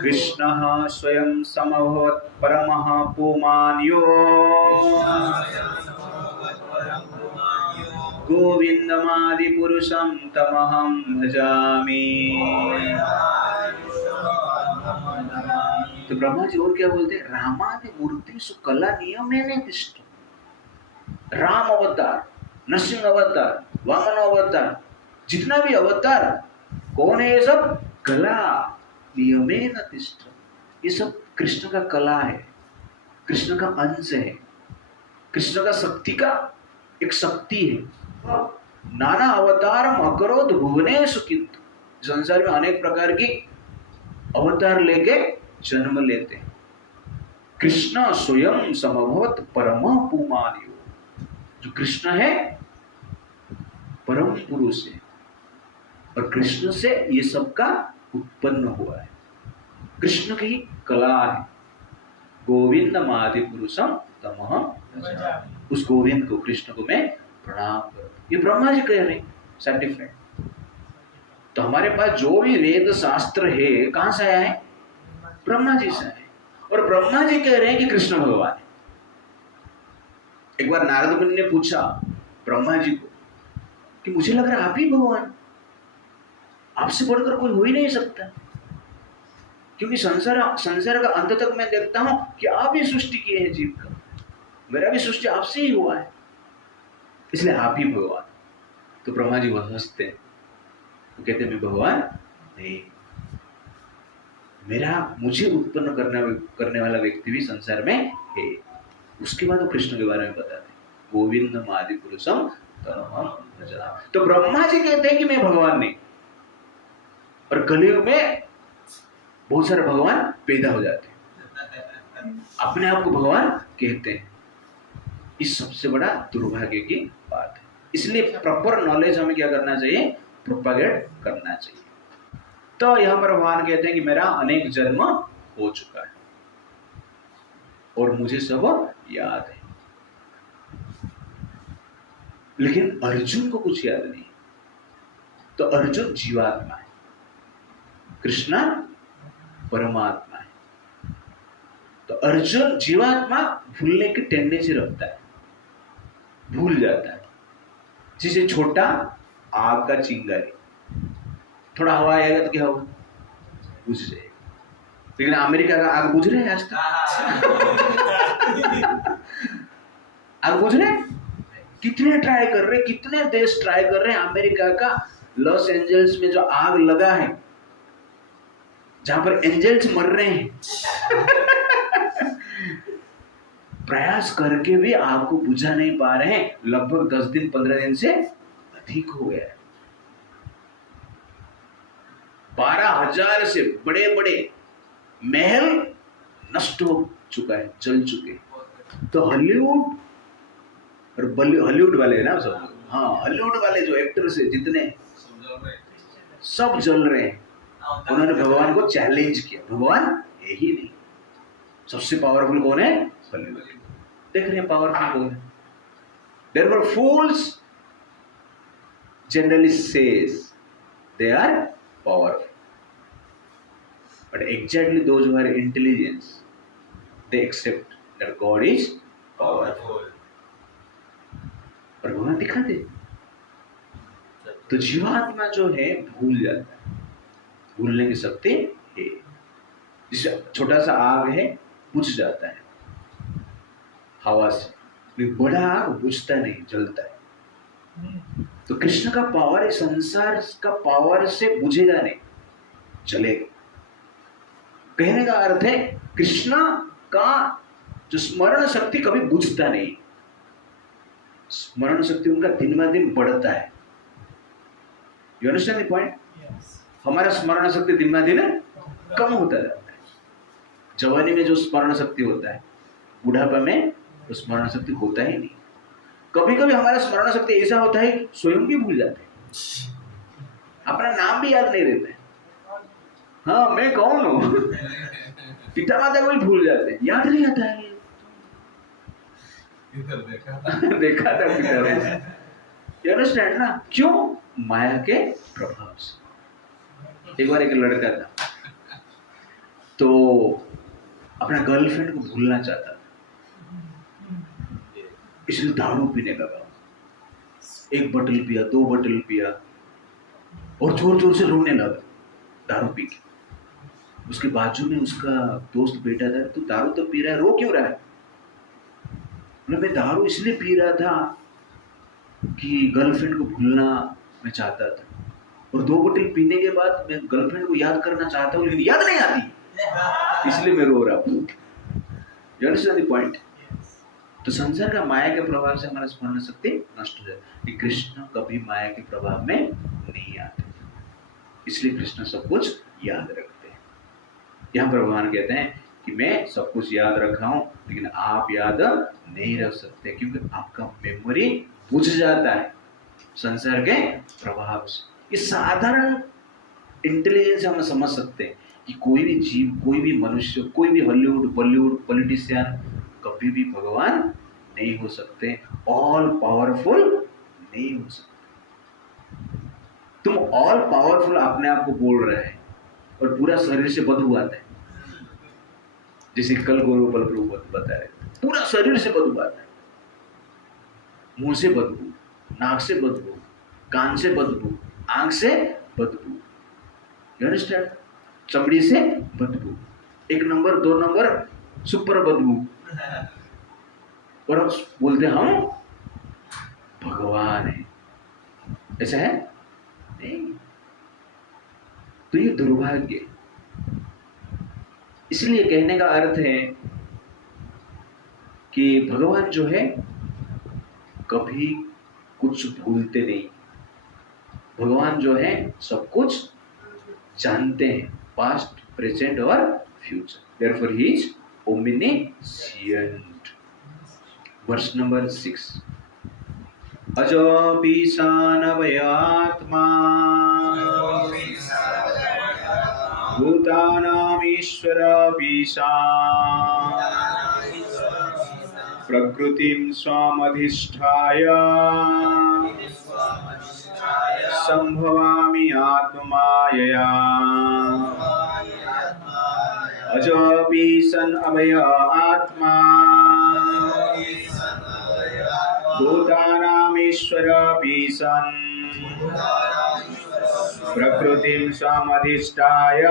कृष्णः स्वयं समभवत् परमः पुमान्यो गोविन्दमादिपुरुषं तमहं भजामि। तो ब्रह्मा जी और क्या बोलते हैं? रामादि मूर्तिषु कला नियमेन तिष्ठ, राम अवतार, नरसिंह अवतार, वामन अवतार, जितना भी अवतार कौन है? ये सब कला नियमेन तिष्ठ, ये सब कृष्ण का कला है, कृष्ण का अंश है, कृष्ण का शक्ति का एक शक्ति है। नाना अवतार अकरोद भुवनेषु किन्तु, संसार में अनेक प्रकार की अवतार लेके जन्म लेते हैं। कृष्ण स्वयं समभवत परम पुमान्यो, जो कृष्ण है परम पुरुष है, और कृष्ण से ये सब का उत्पन्न हुआ है, कृष्ण की कला है। गोविंदमादि पुरुषम तमहं भजामि, उस गोविंद को, कृष्ण को मैं प्रणाम करूं। ये ब्रह्मा जी कह रहे हैं, सर्टिफाइड। तो हमारे पास जो भी वेद शास्त्र है कहां से आया है? ब्रह्मा जी से है, और ब्रह्मा जी कह रहे हैं कि कृष्ण भगवान है। एक बार नारद मुनि ने पूछा ब्रह्मा जी को कि मुझे लग रहा है आप ही भगवान, आपसे बढ़कर कोई हो ही नहीं सकता, क्योंकि संसार का अंत तक मैं देखता हूं कि आप ही सृष्टि किए हैं जीव का, मेरा भी सृष्टि आपसे ही हुआ है, इसलिए आप ही भगवान। तो ब्रह्मा जी वह हंसते हैं, वो कहते हैं मैं भगवान नहीं, मुझे उत्पन्न करने वाला व्यक्ति भी संसार में है। उसके बाद वो कृष्ण के बारे में बताते हैं, गोविंदम आदि पुरुषम तमहम भजामि। तो ब्रह्मा जी कहते हैं कि मैं भगवान नहीं, और कलयुग में बहुत सारे भगवान पैदा हो जाते हैं, अपने आप को भगवान कहते हैं। इस सबसे बड़ा दुर्भाग्य की बात है। इसलिए प्रॉपर नॉलेज हमें क्या करना चाहिए, प्रोपागेट करना चाहिए। तो यहां पर भगवान कहते हैं कि मेरा अनेक जन्म हो चुका है और मुझे सब याद है, लेकिन अर्जुन को कुछ याद नहीं। तो अर्जुन जीवात्मा है, कृष्ण परमात्मा है। तो अर्जुन जीवात्मा भूलने की टेंडेंसी रखता है, भूल जाता है। जैसे छोटा आग का चिंगारी, थोड़ा हवा आएगा तो क्या होगा, बुझ जाएगा। लेकिन अमेरिका का आग बुझ रहे हैं आज तक? आग बुझ रहे हैं? कितने ट्राई कर रहे हैं, कितने देश ट्राई कर रहे हैं। अमेरिका का लॉस एंजल्स में जो आग लगा है, जहां पर एंजल्स मर रहे हैं, प्रयास करके भी आग को बुझा नहीं पा रहे हैं। लगभग 10 दिन 15 दिन से अधिक हो गया है। 12,000 से बड़े बड़े महल नष्ट हो चुका है, जल चुके। तो हॉलीवुड और हॉलीवुड वाले ना सब, हाँ हॉलीवुड वाले जो एक्टर्स है जितने, सब जल रहे हैं। उन्होंने भगवान को चैलेंज किया, भगवान है ही नहीं, सबसे पावरफुल कौन है, हॉलीवुड। देख रहे हैं पावरफुल कौन है। Therefore fools generally says they are powerful, but exactly those who are intelligent, they accept that God is powerful. और भगवान दिखाते। तो जीवात्मा जो है भूल जाता है, भूलने की शक्ति है। जैसे छोटा सा आग है, बुझ जाता है हवा से, लेकिन बड़ा आग बुझता नहीं, जलता है। तो कृष्ण का पावर है, संसार का पावर से बुझेगा नहीं, चलेगा। कहने का अर्थ है कृष्ण का जो स्मरण शक्ति कभी बुझता नहीं, स्मरण शक्ति उनका दिन ब दिन बढ़ता है। You understand the point? हमारा स्मरण शक्ति दिन ब दिन कम होता जाता है। जवानी में जो स्मरण शक्ति होता है, बुढ़ापा में तो स्मरण शक्ति होता ही नहीं। कभी कभी हमारा स्मरण शक्ति ऐसा होता है स्वयं भी भूल जाते हैं, अपना नाम भी याद नहीं रहता है। हाँ मैं कौन हूं, पिता माता को भी भूल जाते हैं, याद नहीं आता है। देखा था पिता माता, यू अंडरस्टैंड ना? क्यों? माया के प्रभाव से। एक बार एक लड़का था, तो अपना गर्लफ्रेंड को भूलना चाहता था, इसलिए दारू पीने लगा। 1 बोतल पिया, 2 बोतल पिया और जोर जोर से रोने लगा दारू पी के। उसके बाजू में उसका दोस्त बैठा था, तो दारू तो पी रहा है, रो क्यों रहा है? मैं दारू इसलिए पी रहा था कि गर्लफ्रेंड को भूलना मैं चाहता था, और 2 बोतल पीने के बाद मैं गर्लफ्रेंड को याद करना चाहता हूँ, लेकिन याद नहीं आती, इसलिए मैं रो रहा हूँ। You understand the point? तो संसार का माया के प्रभाव से हमारा स्मरण शक्ति नष्ट हो जाती है। कृष्ण कभी माया के प्रभाव में नहीं आते, इसलिए कृष्ण सब कुछ याद रखते हैं। यहाँ पर भगवान कहते हैं कि मैं सब कुछ याद रखा हूं, लेकिन आप याद नहीं रख सकते, क्योंकि आपका मेमोरी बुझ जाता है संसार के प्रभाव से। ये साधारण इंटेलिजेंस हम समझ सकते हैं कि कोई भी जीव, कोई भी मनुष्य, कोई भी हॉलीवुड बॉलीवुड पॉलिटिशियन कभी भी भगवान नहीं हो सकते, ऑल पावरफुल नहीं हो सकते। तुम ऑल पावरफुल अपने आप को बोल रहे हैं और पूरा शरीर से बदबू आता है, जैसे कल गोपाल प्रभु बता रहे, पूरा शरीर से बदबू आता है, मुंह से बदबू, नाक से बदबू, कान से बदबू, आंख से बदबू, यू अंडरस्टैंड, चमड़ी से बदबू, 1 नंबर 2 नंबर सुपर बदबू, और बोलते हम भगवान है, ऐसा है नहीं। तो ये दुर्भाग्य। इसलिए कहने का अर्थ है कि भगवान जो है कभी कुछ भूलते नहीं। भगवान जो है सब कुछ जानते हैं, पास्ट, प्रेजेंट और future. Therefore he is omniscient. Verse number 6, अजोऽपि सानवयात्मा भूतानामीश्वरोऽपि सः प्रकृतिं स्वामधिष्ठाय संभवामि आत्ममायया। अजोऽपि सन् अभय आत्मा भूतानामीश्वरोऽपि सन् प्रकृतिं स्वामधिष्ठाय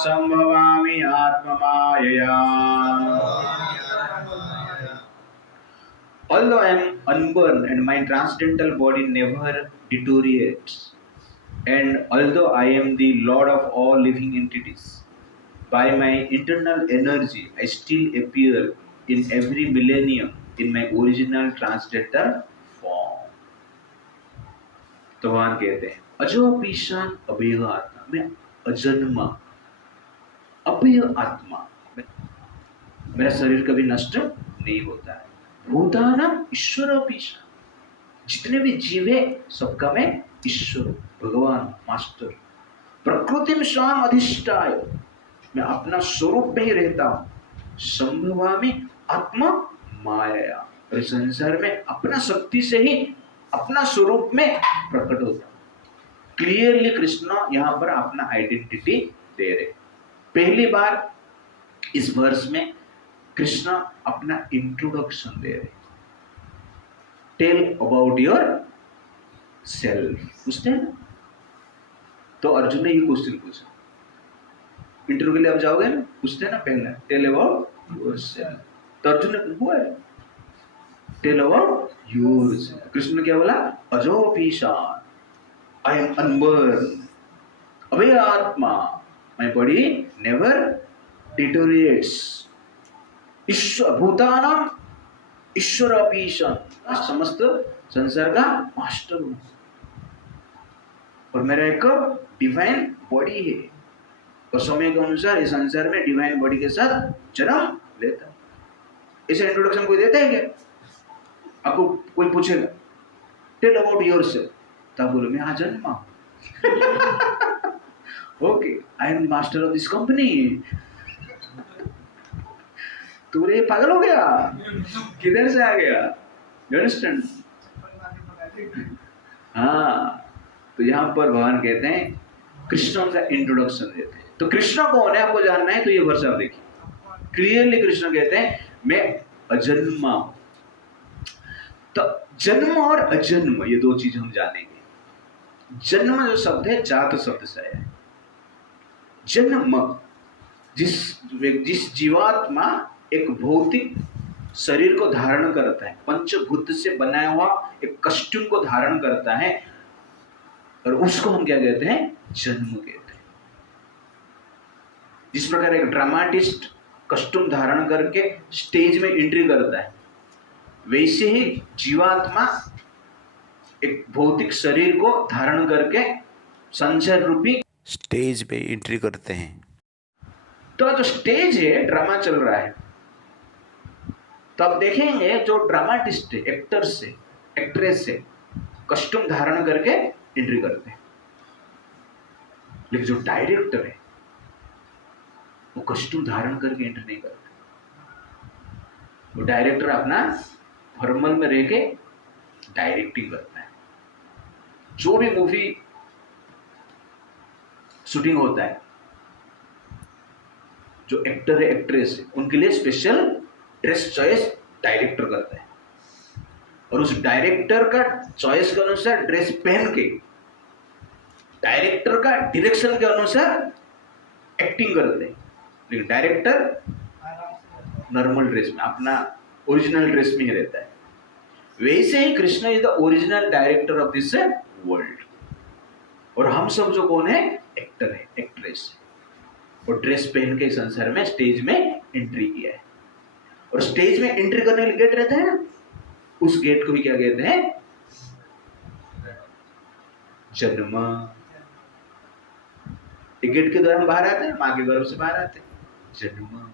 संभवामि आत्ममायया। Although I am unborn and my transcendental body never deteriorates, and although I am the Lord of all living entities, by my internal energy I still appear in every millennium in my original transcendental form. तो भगवान कहते हैं अजोऽपि सन् अभय आत्मा, मैं अजन्मा अभय आत्मा, मेरा शरीर कभी नष्ट नहीं होता है। भूतानां ईश्वरोऽपि सः, जितने भी जीव है सबका मैं ईश्वर, भगवान, मास्टर। प्रकृतिं स्वाम अधिष्ठाय, मैं अपना स्वरूप में ही रहता हूँ। संभवामि आत्मा माया, और संसार में अपना शक्ति से ही अपना स्वरूप में प्रकट होता हूँ। क्लियरली कृष्ण यहाँ पर अपना आइडेंटिटी दे रहे। पहली बार इस वर्ष में कृष्ण अपना इंट्रोडक्शन दे रहे। टेल अबाउट योर सेल्फ, पूछते हैं ना। तो अर्जुन ने ये क्वेश्चन पूछा, इंटरव्यू के लिए आप जाओगे ना, पूछते हैं ना पहले टेल अबाउट योर सेल्फ। तो अर्जुन ने हुआ है tell about yourself. Krishna ने क्या बोला, अजोऽपि सन्, आई एम अनबर्न, अभय आत्मा, माय बॉडी नेवर डिटोरिएट्स, ईश्वर भूतानां ईश्वरोऽपि सः, मैं समस्त संसार का मास्टर हूँ, और मेरा एक डिवाइन बॉडी है, और समय के अनुसार इस संसार में डिवाइन बॉडी के साथ जन्म लेता है। इसे इंट्रोडक्शन कोई देता है क्या? आपको कोई पूछेगा टेल अबाउट योरसेल्फ, तो आप बोलो मैं आज जन्मा okay, I am master of this company. तो बोले पागल हो गया, किधर से आ गया? You understand? हाँ, तो यहाँ पर भगवान कहते हैं कृष्ण का इंट्रोडक्शन देते हैं। तो कृष्ण कौन है आपको जानना है तो ये वर्ष आप देखिए। क्लियरली कृष्ण कहते हैं मैं अजन्मा हूं। तो जन्म और अजन्म ये दो चीज हम जानेंगे। जन्म जो शब्द है जात शब्द से है। जन्म जिस जीवात्मा एक भौतिक शरीर को धारण करता है, पंचभूत से बनाया हुआ एक कस्ट्यूम को धारण करता है, और उसको हम क्या कहते हैं? जन्म कहते हैं। जिस प्रकार एक ड्रामाटिस्ट कस्ट्यूम धारण करके स्टेज में एंट्री करता है, वैसे ही जीवात्मा एक भौतिक शरीर को धारण करके संसार रूपी स्टेज पे एंट्री करते हैं। तो जो स्टेज है, ड्रामा चल रहा है, तो आप देखेंगे जो ड्रामाटिस्ट है, एक्टर्स है, एक्ट्रेस है, कस्ट्यूम धारण करके एंट्री करते हैं। लेकिन जो डायरेक्टर है वो कस्ट्यूम धारण करके एंट्री नहीं करते। वो डायरेक्टर अपना फॉर्मल में रह के डायरेक्टिंग करता है। जो भी मूवी शूटिंग होता है, जो एक्टर है, एक्ट्रेस है, उनके लिए स्पेशल ड्रेस चॉइस डायरेक्टर करता है। और उस डायरेक्टर का चॉइस के अनुसार ड्रेस पहन के, डायरेक्टर का डायरेक्शन के अनुसार एक्टिंग करते हैं। लेकिन डायरेक्टर नॉर्मल ड्रेस में, अपना ओरिजिनल ड्रेस में ही रहता है। वैसे ही Krishna is the original director of this world, और हम सब जो कौन है, एक्टर है, एक्ट्रेस है। और ड्रेस पहन के संसार में स्टेज में एंट्री किया है, और स्टेज में एंट्री करने के लिए गेट रहता है ना, उस गेट को भी क्या कहते हैं, जन्म। गेट के द्वारा हम बाहर आते हैं, मां के गर्भ से बाहर आते हैं, जन्म।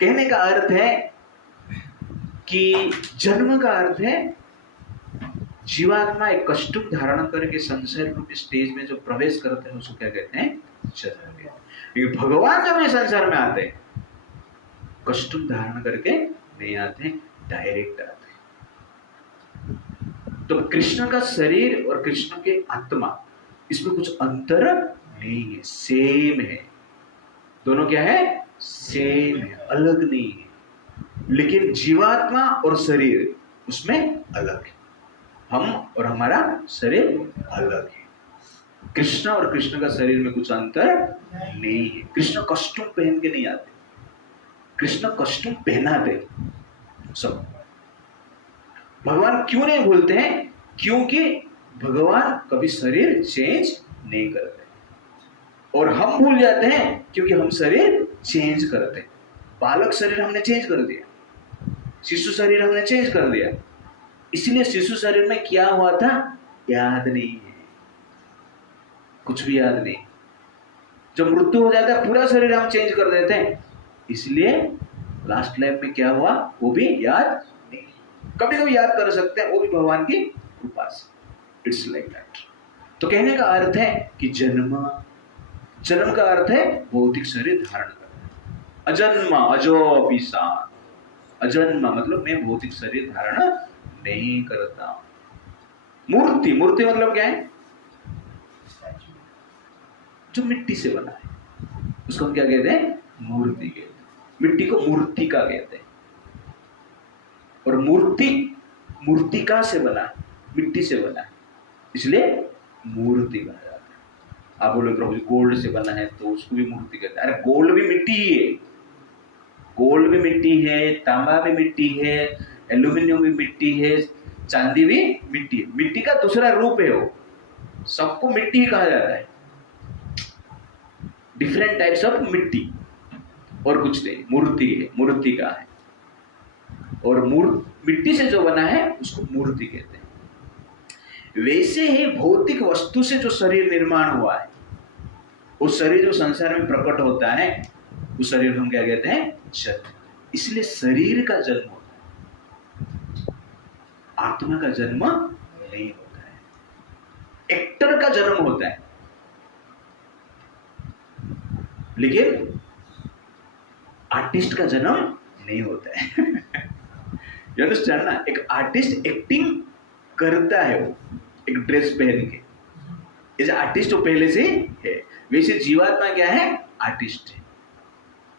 कहने का अर्थ है कि जन्म का अर्थ है जीवात्मा एक कस्टम धारण करके संसार रूपी स्टेज में जो प्रवेश करते हैं उसको क्या कहते हैं, जन्म। लेकिन भगवान जब ये संसार में आते हैं कस्टम धारण करके नहीं आते, डायरेक्ट आते हैं। तो कृष्ण का शरीर और कृष्ण के आत्मा, इसमें कुछ अंतर नहीं है, सेम है। दोनों क्या है, सेम है, अलग नहीं है। लेकिन जीवात्मा और शरीर उसमें अलग है, हम और हमारा शरीर अलग है। कृष्ण और कृष्ण का शरीर में कुछ अंतर नहीं है। कृष्ण कस्टम पहन के नहीं आते, कृष्ण कस्टम पहनाते सब। भगवान क्यों नहीं भूलते हैं, क्योंकि भगवान कभी शरीर चेंज नहीं करते, और हम भूल जाते हैं क्योंकि हम शरीर चेंज करते हैं। बालक शरीर हमने चेंज कर दिया, शिशु शरीर हमने चेंज कर दिया, इसलिए शिशु शरीर में क्या हुआ था याद नहीं है, कुछ भी याद नहीं। जब मृत्यु हो जाता है पूरा शरीर हम चेंज कर देते हैं, इसलिए लास्ट लाइफ में क्या हुआ वो भी याद नहीं। कभी कभी याद कर सकते हैं, वो भी भगवान की कृपा से। It's like that. तो कहने का अर्थ है कि जन्म, जन्म का अर्थ है भौतिक शरीर धारण करना। अजन्म, अजो पिसान, अजन्म मतलब मैं भौतिक शरीर धारण नहीं करता। मूर्ति, मूर्ति मतलब क्या है, जो मिट्टी से बना है उसको हम क्या कहते हैं, मूर्ति कहते हैं। मिट्टी को मूर्तिका कहते हैं, और मूर्ति मूर्तिका से बना, मिट्टी से बना है, इसलिए मूर्ति कहा जाता है। आप बोले प्रभु गोल्ड से बना है तो उसको भी मूर्ति कहते हैं। अरे गोल्ड भी मिट्टी ही है, गोल्ड भी मिट्टी है, तांबा भी मिट्टी है, एल्यूमिनियम भी मिट्टी है, चांदी भी मिट्टी है। मिट्टी का दूसरा रूप है वो, सबको मिट्टी ही कहा जाता है। डिफरेंट टाइप्स ऑफ मिट्टी, और कुछ नहीं। मूर्ति है, मूर्ति का है, और मिट्टी से जो बना है उसको मूर्ति कहते हैं। वैसे ही भौतिक वस्तु से जो शरीर निर्माण हुआ है, उस शरीर जो संसार में प्रकट होता है, उस शरीर को हम क्या कहते हैं, जन्म। इसलिए शरीर का जन्म होता है, आत्मा का जन्म नहीं होता है। एक्टर का जन्म होता है, लेकिन आर्टिस्ट का जन्म नहीं होता है। यू अंडरस्टैंड ना? एक आर्टिस्ट एक्टिंग करता है, वो एक ड्रेस पहन के, जैसे आर्टिस्ट तो पहले से है, वैसे जीवात्मा क्या है, आर्टिस्ट है,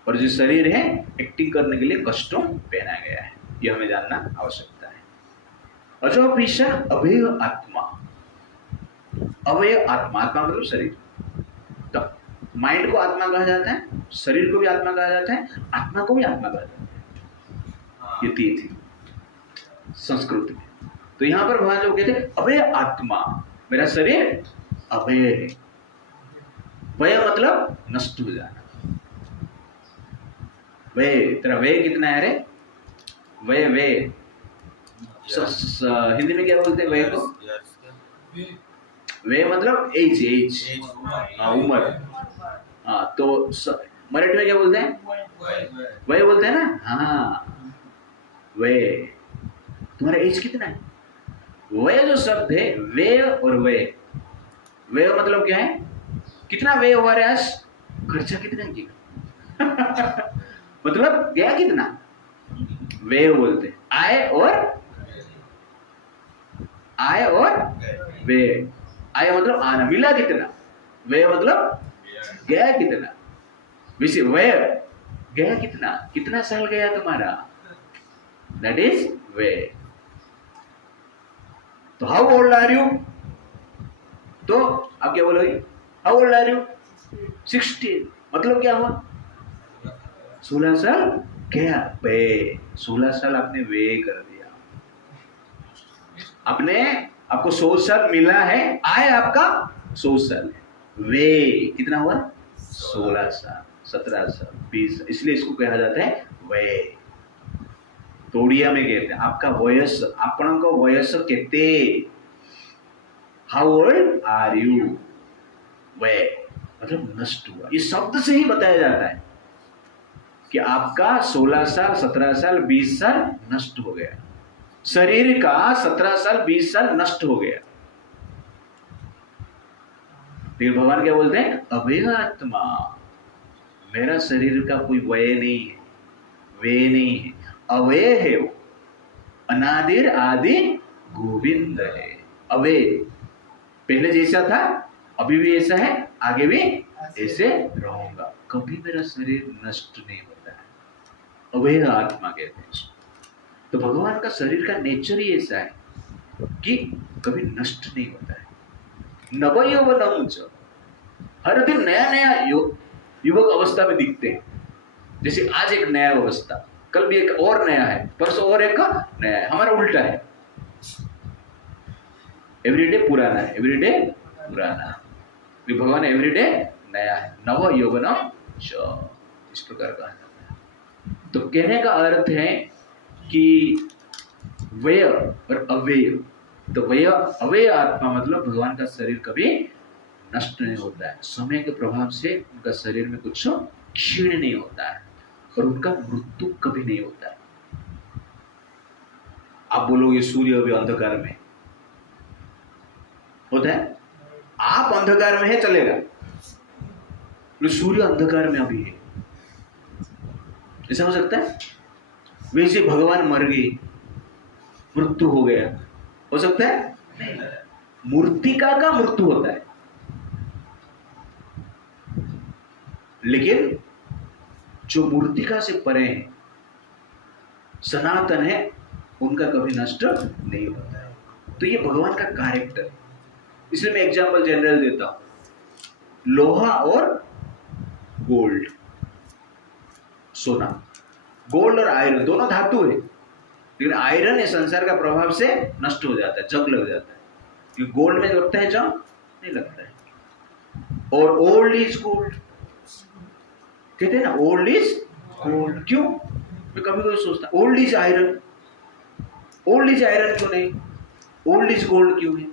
और जो शरीर है एक्टिंग करने के लिए कस्टम पहना गया है। ये हमें जानना आवश्यकता है। अजोपीशा अभय आत्मा, अभय आत्मा, आत्मा मतलब शरीर। तो माइंड को आत्मा कहा जाता है, शरीर को भी आत्मा कहा जाता है, आत्मा को भी आत्मा कहा जाता है। ये तीन थी संस्कृत में। तो यहां पर भगवान जो कहते हैं अभय आत्मा, मेरा शरीर अभय है। भय मतलब नष्ट हो जाना। वय, तेरा वय कितना है रे, वय वय हिंदी में क्या बोलते हैं वय को, वय मतलब एज, एज उम्र। हाँ, तो मराठी में क्या बोलते हैं, वय बोलते हैं ना। हाँ, वय, तुम्हारा एज कितना है। वय जो शब्द है, व्यय और वय, व्यय मतलब क्या है, कितना व्यय हुआ रे आज, खर्चा कितना किया। मतलब गया कितना, व्यय बोलते हैं। आय और व्यय। आय मतलब आना, मिला कितना, व्यय मतलब गया कितना। वैसे व्यय गया कितना, कितना साल गया तुम्हारा, दैट इज व्यय। तो हाउ ओल्ड आर यू, तो आप क्या बोलोगे, हाउ ओल्ड आर यू, 60, मतलब क्या हुआ, 16 साल क्या, वे 16 साल आपने वे कर दिया, आपने, आपको 100 साल मिला है, आए आपका 100 साल, वे कितना हुआ, 16 साल, 17 साल, 20, इसलिए इसको कहा जाता है वे। तो ओडिया में कहते हैं आपका वयस, आपण को वयस केते, हाउ ओल्ड आर यू, वे मतलब नष्ट हुआ। ये शब्द से ही बताया जाता है कि आपका 16 साल, 17 साल, 20 साल नष्ट हो गया, शरीर का 17 साल 20 साल नष्ट हो गया। फिर भगवान क्या बोलते हैं, अभय आत्मा, मेरा शरीर का कोई वय नहीं है, वे नहीं है, अवय है वो, अनादिर आदि गोविंद है, अवय, पहले जैसा था अभी भी ऐसा है, आगे भी ऐसे रहूंगा, कभी मेरा शरीर नष्ट नहीं होता है, अवय आत्मा कहते हैं। तो भगवान का शरीर का नेचर ही ऐसा है कि कभी नष्ट नहीं होता है। नवयौवनम च, हर दिन नया नया युवक अवस्था में दिखते हैं, जैसे आज एक नया अवस्था, कल भी एक और नया है, परसों और एक नया है, हमारा उल्टा है, एवरीडे पुराना है, एवरीडे पुराना है, भगवान एवरीडे नया है, नव यौवनम च, इस प्रकार कहा जाता है। तो कहने का अर्थ है कि वय और अवय, तो वय अवय आत्मा मतलब भगवान का शरीर कभी नष्ट नहीं होता है, समय के प्रभाव से उनका शरीर में कुछ क्षीण नहीं होता है और उनका मृत्यु कभी नहीं होता है। आप बोलोगे सूर्य अभी अंधकार में होता है, आप अंधकार में है चलेगा, सूर्य अंधकार में अभी है, ऐसा हो सकता है? वैसे भगवान मर गए, मृत्यु हो गया, हो सकता है? मूर्तिका का मृत्यु होता है, लेकिन जो मूर्तिका से परे हैं, सनातन है, उनका कभी नष्ट नहीं होता है। तो ये भगवान का कैरेक्टर, इसलिए मैं एग्जांपल जनरल देता हूं, लोहा और गोल्ड, सोना, गोल्ड और आयरन दोनों धातु है, लेकिन आयरन इस संसार का प्रभाव से नष्ट हो जाता है, जंग लग जाता है, क्योंकि गोल्ड में लगता है जंग नहीं लगता है। और ओल्ड इज गोल्ड कहते हैं ना, ओल्ड इज गोल्ड, क्यों? मैं कभी कभी सोचता old is iron, old is iron क्यों नहीं, ओल्ड इज गोल्ड क्यों है?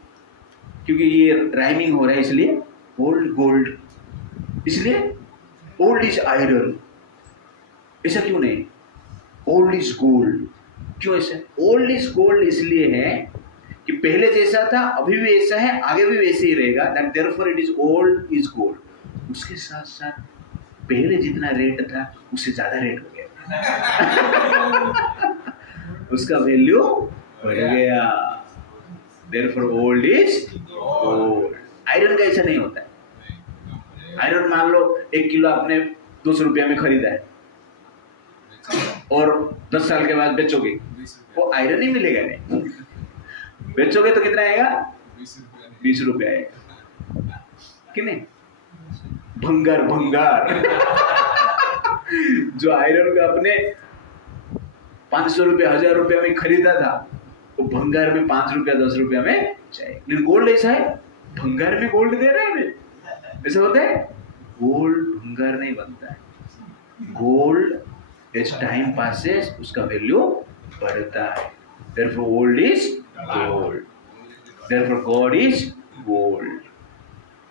क्योंकि ये राइमिंग हो रहा है, इसलिए ओल्ड गोल्ड, इसलिए ओल्ड इज आयरन, ऐसा क्यों नहीं? ओल्ड इज गोल्ड क्यों ऐसा? ओल्ड इज गोल्ड इसलिए है कि पहले जैसा था अभी भी ऐसा है, आगे भी वैसे ही रहेगा, that therefore it is old is gold. उसके साथ साथ पहले जितना रेट था उससे ज्यादा रेट हो गया उसका वैल्यू बढ़ गया, therefore old is gold. Iron का ऐसा नहीं होता है, आयरन मान लो 1 किलो आपने 200 रुपया में खरीदा है और 10 साल के बाद बेचोगे, वो आयरन ही मिलेगा नहीं, बेचोगे तो कितना आएगा, 20 रुपया आएगा कि नहीं? भंगार भंगार जो आयरन का अपने 500 रुपया 1000 रुपया में खरीदा था, वो भंगार में 5 रुपया 10 रुपया में चाहिए। लेकिन गोल्ड ऐसा है, भंगार में गोल्ड दे रहे हैं, ऐसा होता है? गोल्ड भंगार नहीं बनता है, गोल्ड एज टाइम पासेस उसका वैल्यू बढ़ता है, therefore old is gold, therefore God is gold।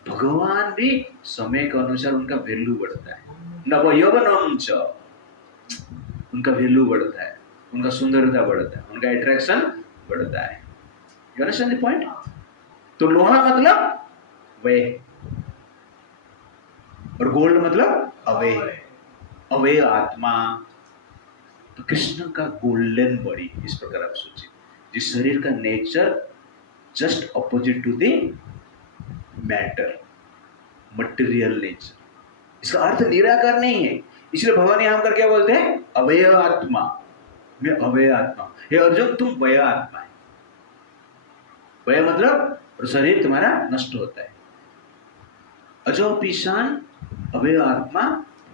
भगवान भी समय के अनुसार उनका वैल्यू बढ़ता है, नवयौवनम च, उनका वैल्यू बढ़ता है, उनका सुंदरता बढ़ता है, उनका अट्रैक्शन बढ़ता है। You understand the point? तो लोहा मतलब वे और गोल्ड मतलब अवे, अवे आत्मा। तो कृष्ण का गोल्डन बॉडी, इस प्रकार आप सोचिए, जिस शरीर का nature just opposite to the matter, material nature, इसका अर्थ निराकार नहीं है। इसलिए भगवान यहां कर क्या बोलते हैं, अवय आत्मा, मैं अवय आत्मा। हे अर्जुन तुम वय आत्मा है, वह मतलब शरीर तुम्हारा नष्ट होता है। अजो पीशान अभय आत्मा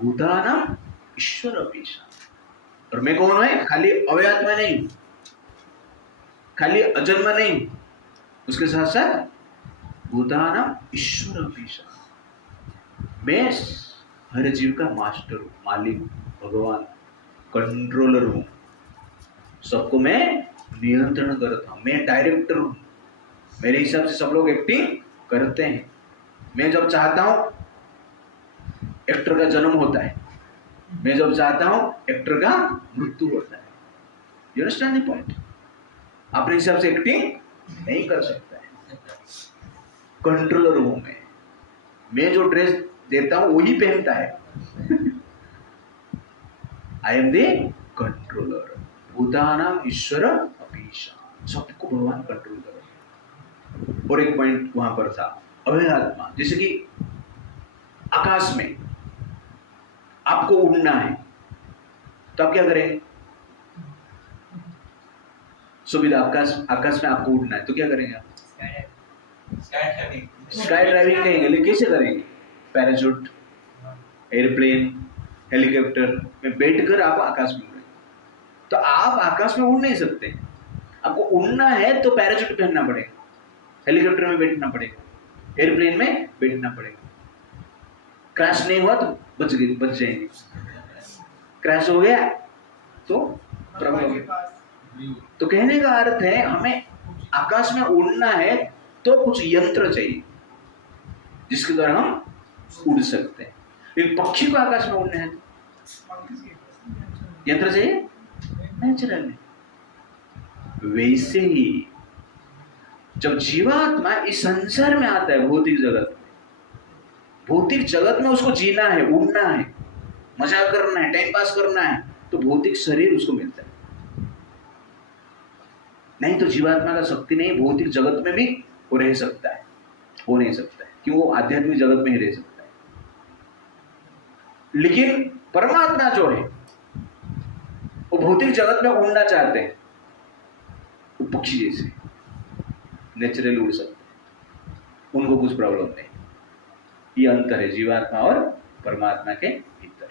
भूतानाम ईश्वर पीशान। और मैं कौन है? खाली अभय आत्मा नहीं, खाली अजन्म नहीं, उसके साथ साथ भूतानाम ईश्वर पीशान। मैं हर जीव का मास्टर हूं, मालिक हूं, भगवान, कंट्रोलर हूं, सबको मैं नियंत्रण करता हूं, मैं डायरेक्टर हूं। मेरे हिसाब से सब लोग एक्टिंग करते हैं। मैं जब चाहता हूं एक्टर का जन्म होता है, मैं जब चाहता हूं एक्टर का मृत्यु होता है। You understand the point? अपने हिसाब से एक्टिंग नहीं कर सकता है। कंट्रोलर हूं मैं जो ड्रेस देता हूं वही पहनता है। I am the controller. भूतानाम ईश्वर अपीशान, सबको भगवान कंट्रोल कर रहे हैं। और एक पॉइंट वहां पर था अभय आत्मा। जैसे कि आकाश में आपको उड़ना है तो आप क्या करेंगे? सुविधा, आकाश में आपको उड़ना है तो क्या करेंगे आप? स्काई ड्राइविंग कहेंगे, लेकिन कैसे करेंगे? पैराशूट, एयरप्लेन, हेलीकॉप्टर में बैठकर आप आकाश में उड़ेंगे। तो आप आकाश में उड़ नहीं सकते। आपको उड़ना है तो पैराशूट पहनना पड़ेगा, हेलीकॉप्टर में बैठना पड़ेगा, एयरप्लेन में बैठना पड़ेगा। क्रैश नहीं हुआ तो बच जाएंगे, क्रैश हो गया तो प्रॉब्लम। तो कहने का अर्थ है हमें आकाश में उड़ना है तो कुछ यंत्र चाहिए जिसके द्वारा हम उड़ सकते हैं। एक पक्षी को आकाश में उड़ना है यंत्र चाहिए, नेचुरल। वैसे ही जब जीवात्मा इस संसार में आता है, भौतिक जगत में उसको जीना है, उड़ना है, मजा करना है, टाइम पास करना है, तो भौतिक शरीर उसको मिलता है। नहीं तो जीवात्मा का शक्ति नहीं, भौतिक जगत में भी वो रह सकता है, हो नहीं सकता है, क्यों? वो आध्यात्मिक जगत में ही रह सकता है। लेकिन परमात्मा जो है वो भौतिक जगत में उड़ना चाहते हैं, वो पक्षी जैसे नेचुरली उड़ सकते हैं, उनको कुछ प्रॉब्लम नहीं। ये अंतर है जीवात्मा और परमात्मा के भीतर।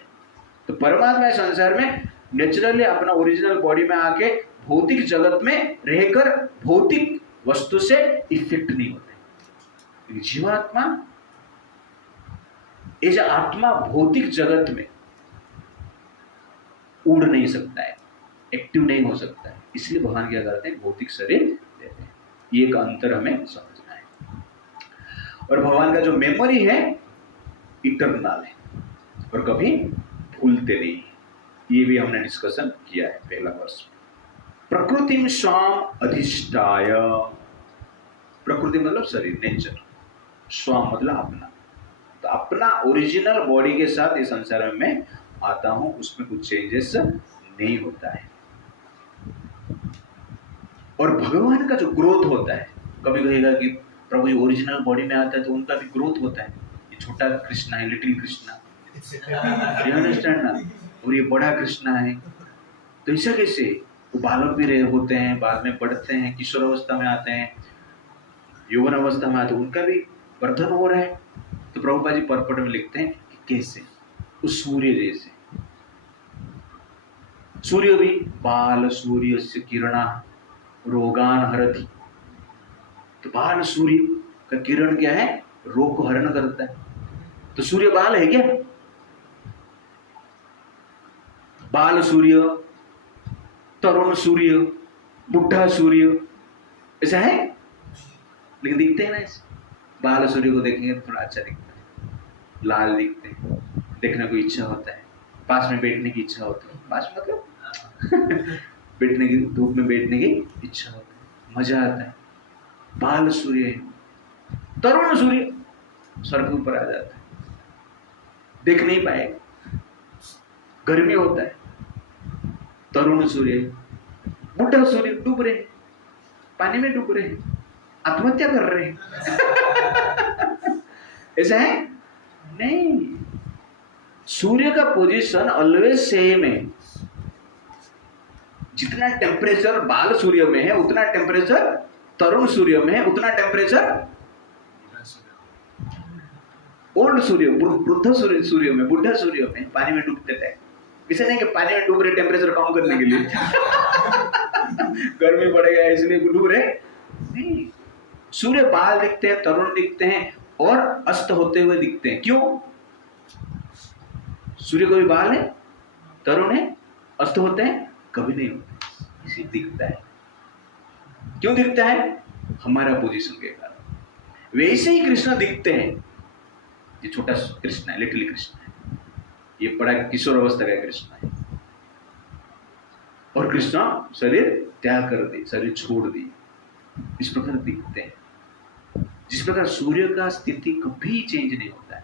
तो परमात्मा इस संसार में नेचुरली अपना ओरिजिनल बॉडी में आके भौतिक जगत में रहकर भौतिक वस्तु से इफेक्ट नहीं होते। जीवात्मा एज आत्मा भौतिक जगत में उड़ नहीं सकता है, एक्टिव नहीं हो सकता है, इसलिए भगवान क्या करते हैं? भौतिक शरीर देते हैं। ये एक अंतर हमें समझना है। और भगवान का जो मेमोरी है इटरनल है और कभी भूलते नहीं। ये भी हमने डिस्कशन किया है पहला वर्ष। प्रकृतिम स्वाम अधिष्ठाय, प्रकृति मतलब शरीर, नेचर, स्वाम मतलब अपना। तो अपना ओरिजिनल बॉडी के साथ इस संसार में मैं आता हूं, उसमें कुछ चेंजेस नहीं होता है। और भगवान का जो ग्रोथ होता है, कभी कहेगा कि प्रभु जी ओरिजिनल बॉडी में आता है तो उनका भी ग्रोथ होता है। ये छोटा कृष्णा है, लिटिल कृष्णा, अंडरस्टैंड ना? और ये बड़ा कृष्णा है, तो ऐसा कैसे? वो बालक भी रहे होते हैं, बाद में बढ़ते हैं, किशोर अवस्था में आते हैं, यौवन अवस्था में आते हैं, उनका भी वर्धन हो रहा है। तो प्रभुपाद जी परपट में लिखते हैं कि कैसे? उस सूर्य जैसे, सूर्य भी बाल सूर्य से किरणा रोगान हरति। तो बाल सूर्य का किरण क्या है? रोग को हरण करता है। तो सूर्य बाल है क्या? बाल सूर्य, तरुण सूर्य, बुढ़ा सूर्य, ऐसा है? लेकिन दिखते हैं ना ऐसे। बाल सूर्य को देखेंगे तो थोड़ा अच्छा दिखता है, लाल दिखते हैं, देखने को इच्छा होता है, पास में बैठने की इच्छा होती है, पास मतलब बैठने की, धूप में बैठने की इच्छा होती है, मजा आता है। बाल सूर्य है। तरुण सूर्य सर के ऊपर आ जाता है, देख नहीं पाएगा, गर्मी होता है। तरुण सूर्य, बुढ़ा सूर्य डूब रहे, पानी में डूब रहे, आत्महत्या कर रहे हैं। ऐसा है? नहीं, सूर्य का पोजीशन ऑलवेज सेम है। जितना टेम्परेचर बाल सूर्य में है उतना टेम्परेचर तरुण सूर्य में उतना टेम्परेचर ओल्ड सूर्य, वृद्ध सूर्य में, बुढ़ा सूर्य में पानी में डूबते थे। इसे नहीं कि पानी में डूब रहे टेम्परेचर कम करने के लिए गर्मी बढ़ेगा इसलिए डूब रहे नहीं। सूर्य बाल दिखते हैं, तरुण दिखते हैं और अस्त होते हुए दिखते हैं। क्यों? सूर्य को भी बाल है, तरुण है, अस्त होते हैं? कभी नहीं होते, इसी दिखता है। क्यों दिखता है? हमारा पोजीशन के कारण। वैसे ही कृष्ण दिखते हैं। ये छोटा कृष्ण है, लिटिल कृष्ण है, ये बड़ा किशोर अवस्था का कृष्ण है। और कृष्ण शरीर त्याग कर दी, शरीर छोड़ दी, इस प्रकार दिखते हैं। जिस प्रकार सूर्य का स्थिति कभी चेंज नहीं होता है,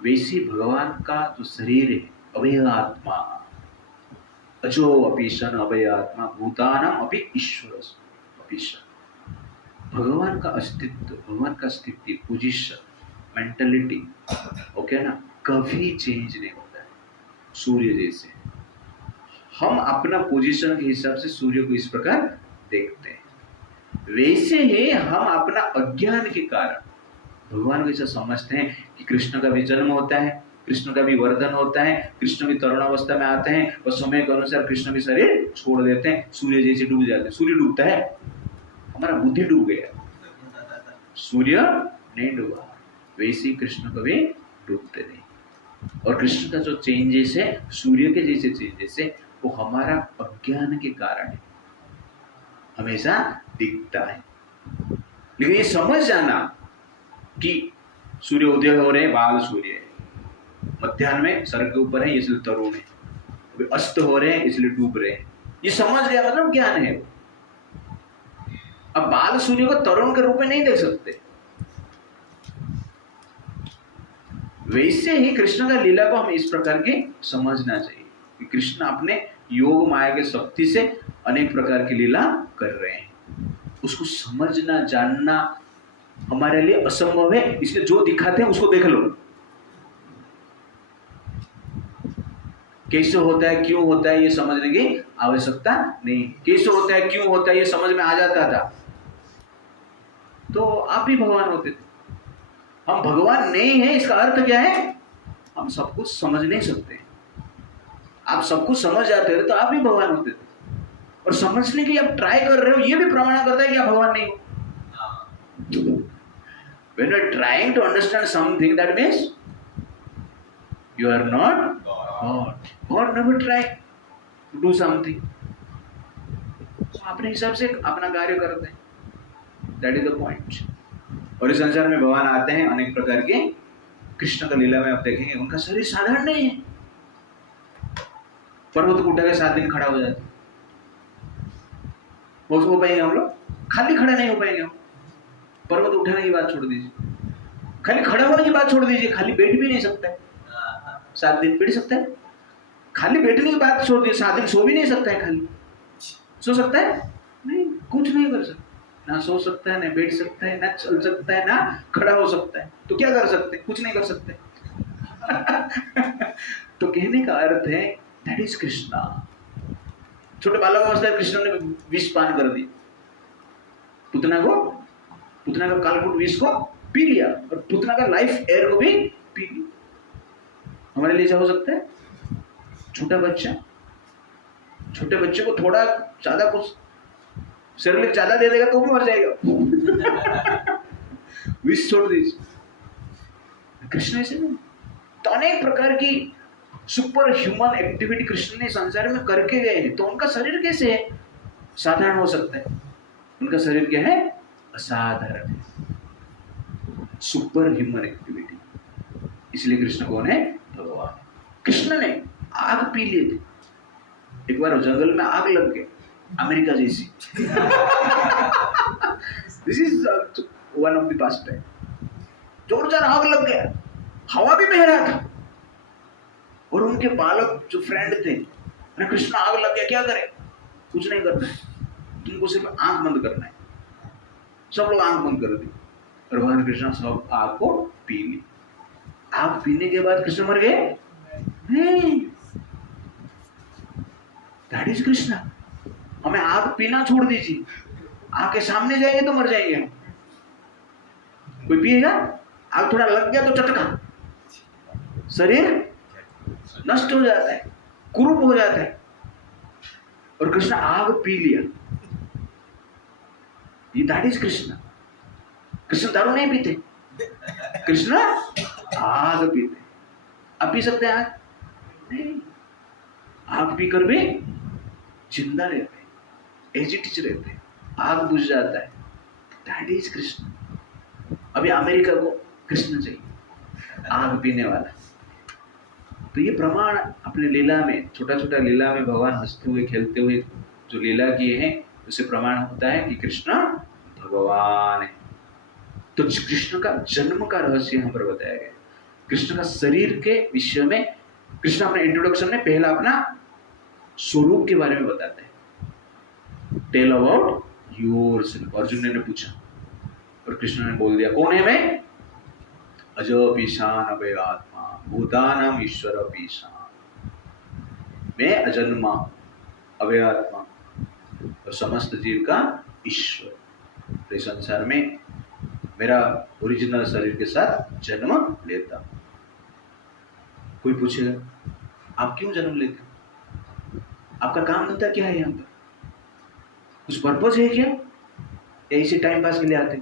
वैसे भगवान का जो शरीर है, अभय आत्मा, अजो अपीशन अभय आत्मा, भूतानाम अपि ईश्वर अपीशन। भगवान का अस्तित्व, भगवान का स्थिति, पोजीशन, मेंटलिटी, ओके ना, कभी चेंज नहीं होता है। सूर्य जैसे हम अपना पोजीशन के हिसाब से सूर्य को इस प्रकार देखते हैं, वैसे ही हम अपना अज्ञान के कारण भगवान को ऐसा समझते हैं कि कृष्ण का भी जन्म होता है, कृष्ण का भी वर्धन होता है, कृष्ण भी तरुण अवस्था में आते हैं और समय के अनुसार कृष्ण भी शरीर छोड़ देते हैं, सूर्य जैसे डूब जाते हैं। सूर्य डूबता है, हमारा बुद्धि डूब गया, सूर्य नहीं डूबा। वैसे ही कृष्ण कभी डूबते नहीं। और कृष्ण का जो चेंजेस है, सूर्य के जैसे चेंजेस है, वो हमारा अज्ञान के कारण है, हमेशा दिखता है। लेकिन ये समझ जाना कि सूर्य उदय हो रहे हैं, बाल सूर्य है, मध्याह्न में सर के ऊपर है इसलिए तरुण है, अस्त हो रहे हैं इसलिए डूब रहे हैं, ये समझ गया मतलब ज्ञान है। अब बाल सूर्य को तरुण के रूप में नहीं देख सकते। वैसे ही कृष्ण का लीला को हम इस प्रकार के समझना चाहिए कि कृष्ण अपने योग माया के शक्ति से अनेक प्रकार की लीला कर रहे हैं। उसको समझना जानना हमारे लिए असंभव है, इसलिए जो दिखाते हैं उसको देख लो। कैसे होता है, क्यों होता है, ये समझने की आवश्यकता नहीं। कैसे होता है, क्यों होता है, ये समझ में आ जाता था तो आप ही भगवान होते थे। हम भगवान नहीं है, इसका अर्थ क्या है? हम सब कुछ समझ नहीं सकते। आप सब कुछ समझ जाते थे तो आप ही भगवान होते थे। और समझने की आप ट्राई कर रहे हो, ये भी प्रमाण करता है कि आप भगवान नहीं हो। When you are trying to understand something, that means you are not God. God never try to do something. अपने हिसाब से अपना कार्य करते हैं। That is the point. और इस संसार में भगवान आते हैं अनेक प्रकार के। कृष्ण का लीला में आप देखेंगे उनका शरीर साधारण नहीं है। पर्वत को उठा के 7 दिन खड़ा हो जाते, हो पाएंगे हम लोग? खाली खड़ा नहीं हो पाएंगे हम। पर्वत उठाने की बात छोड़ दीजिए, खाली खड़ा होने की बात छोड़ दीजिए, खाली बैठ भी नहीं सकता है। 7 दिन बैठ सकता है? खाली बैठने की बात छोड़ दीजिए, 7 दिन सो भी नहीं सकता है। खाली सो सकता है? नहीं, कुछ नहीं कर सकता। ना सो सकता है, ना बैठ सकता है, ना चल सकता है, ना खड़ा हो सकता है। तो क्या कर सकते? कुछ नहीं कर सकते। तो कहने का अर्थ है दैट इज कृष्णा। छोटे बालक अवस्था में कृष्ण ने विष पान कर दी, पुतना का कालकूट विष को पी लिया और पुतना का लाइफ एयर को भी पी लिया। हमारे लिए क्या हो सकता है? छोटे बच्चे को थोड़ा ज्यादा कुछ शरीर ज्यादा दे देगा तो भी मर जाएगा। विष छोड़ दीजिए। कृष्ण ऐसे नहीं। तो अनेक प्रकार की सुपर ह्यूमन एक्टिविटी कृष्ण ने संसार में करके गए हैं। तो उनका शरीर कैसे है? साधारण हो सकता है? उनका शरीर क्या है? असाधारण है, सुपर ह्यूमन एक्टिविटी। इसलिए कृष्ण कौन है? भगवान। कृष्ण ने आग पी ली थी। एक बार जंगल में आग लग गई, अमेरिका जैसी। This is one of the past time. जोरदार आग लग गया, हवा भी बह रहा था और उनके बालक जो फ्रेंड थे, कृष्ण आग लग गया, क्या करें? कुछ नहीं करना है, तुमको सिर्फ आंख बंद करना है। सब लोग आंख बंद कर दी और भगवान कृष्ण सब आग को पी ली। आग पीने के बाद कृष्ण मर गए? नहीं, दैट इज कृष्ण। हमें आग पीना छोड़ दीजिए, आग के सामने जाएंगे तो मर जाएंगे हम। कोई पिएगा, आग थोड़ा लग गया तो चटका, शरीर नष्ट हो जाता है, कुरूप हो जाता है। और कृष्ण आग पी लिया, ये दैट इज कृष्ण। कृष्ण दारू नहीं पीते, कृष्ण आग पीते। आप पी सकते हैं आग? नहीं। आग पीकर भी जिंदा रहते हैं, एजिटिच रहते हैं, आग बुझ जाता है। That is Krishna. अभी अमेरिका को कृष्ण चाहिए, आग पीने वाला। तो ये प्रमाण अपने लीला में, छोटा छोटा लीला में भगवान हंसते हुए खेलते हुए जो लीला किए हैं, उससे प्रमाण होता है कि कृष्ण भगवान है। तो कृष्ण का जन्म का रहस्य यहाँ पर बताया गया। कृष्ण का शरीर के विषय में कृष्ण अपने इंट्रोडक्शन में पहला अपना स्वरूप के बारे में बताते हैं। Tell about yourself. अर्जुन ने पूछा और कृष्ण ने बोल दिया, कौन है मैं? अजो पीशान अभय आत्मा भूतानाम ईश्वर पीशान। मैं अजन्मा अभय आत्मा और समस्त जीव का ईश्वर। इस संसार में मेरा ओरिजिनल शरीर के साथ जन्म लेता हूं। कोई पूछेगा आप क्यों जन्म लेते हो? आपका काम धंधा क्या है? यहाँ पर कुछ पर्पज है क्या, या इसी टाइम पास के लिए आते?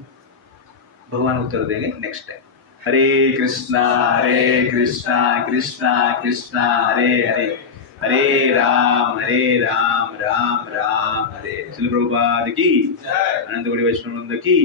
भगवान उत्तर देंगे नेक्स्ट टाइम। हरे कृष्णा कृष्णा कृष्णा हरे हरे, हरे राम राम राम हरे। श्रील प्रभुपाद की, अनंत कोटि वैष्णव वृंद की।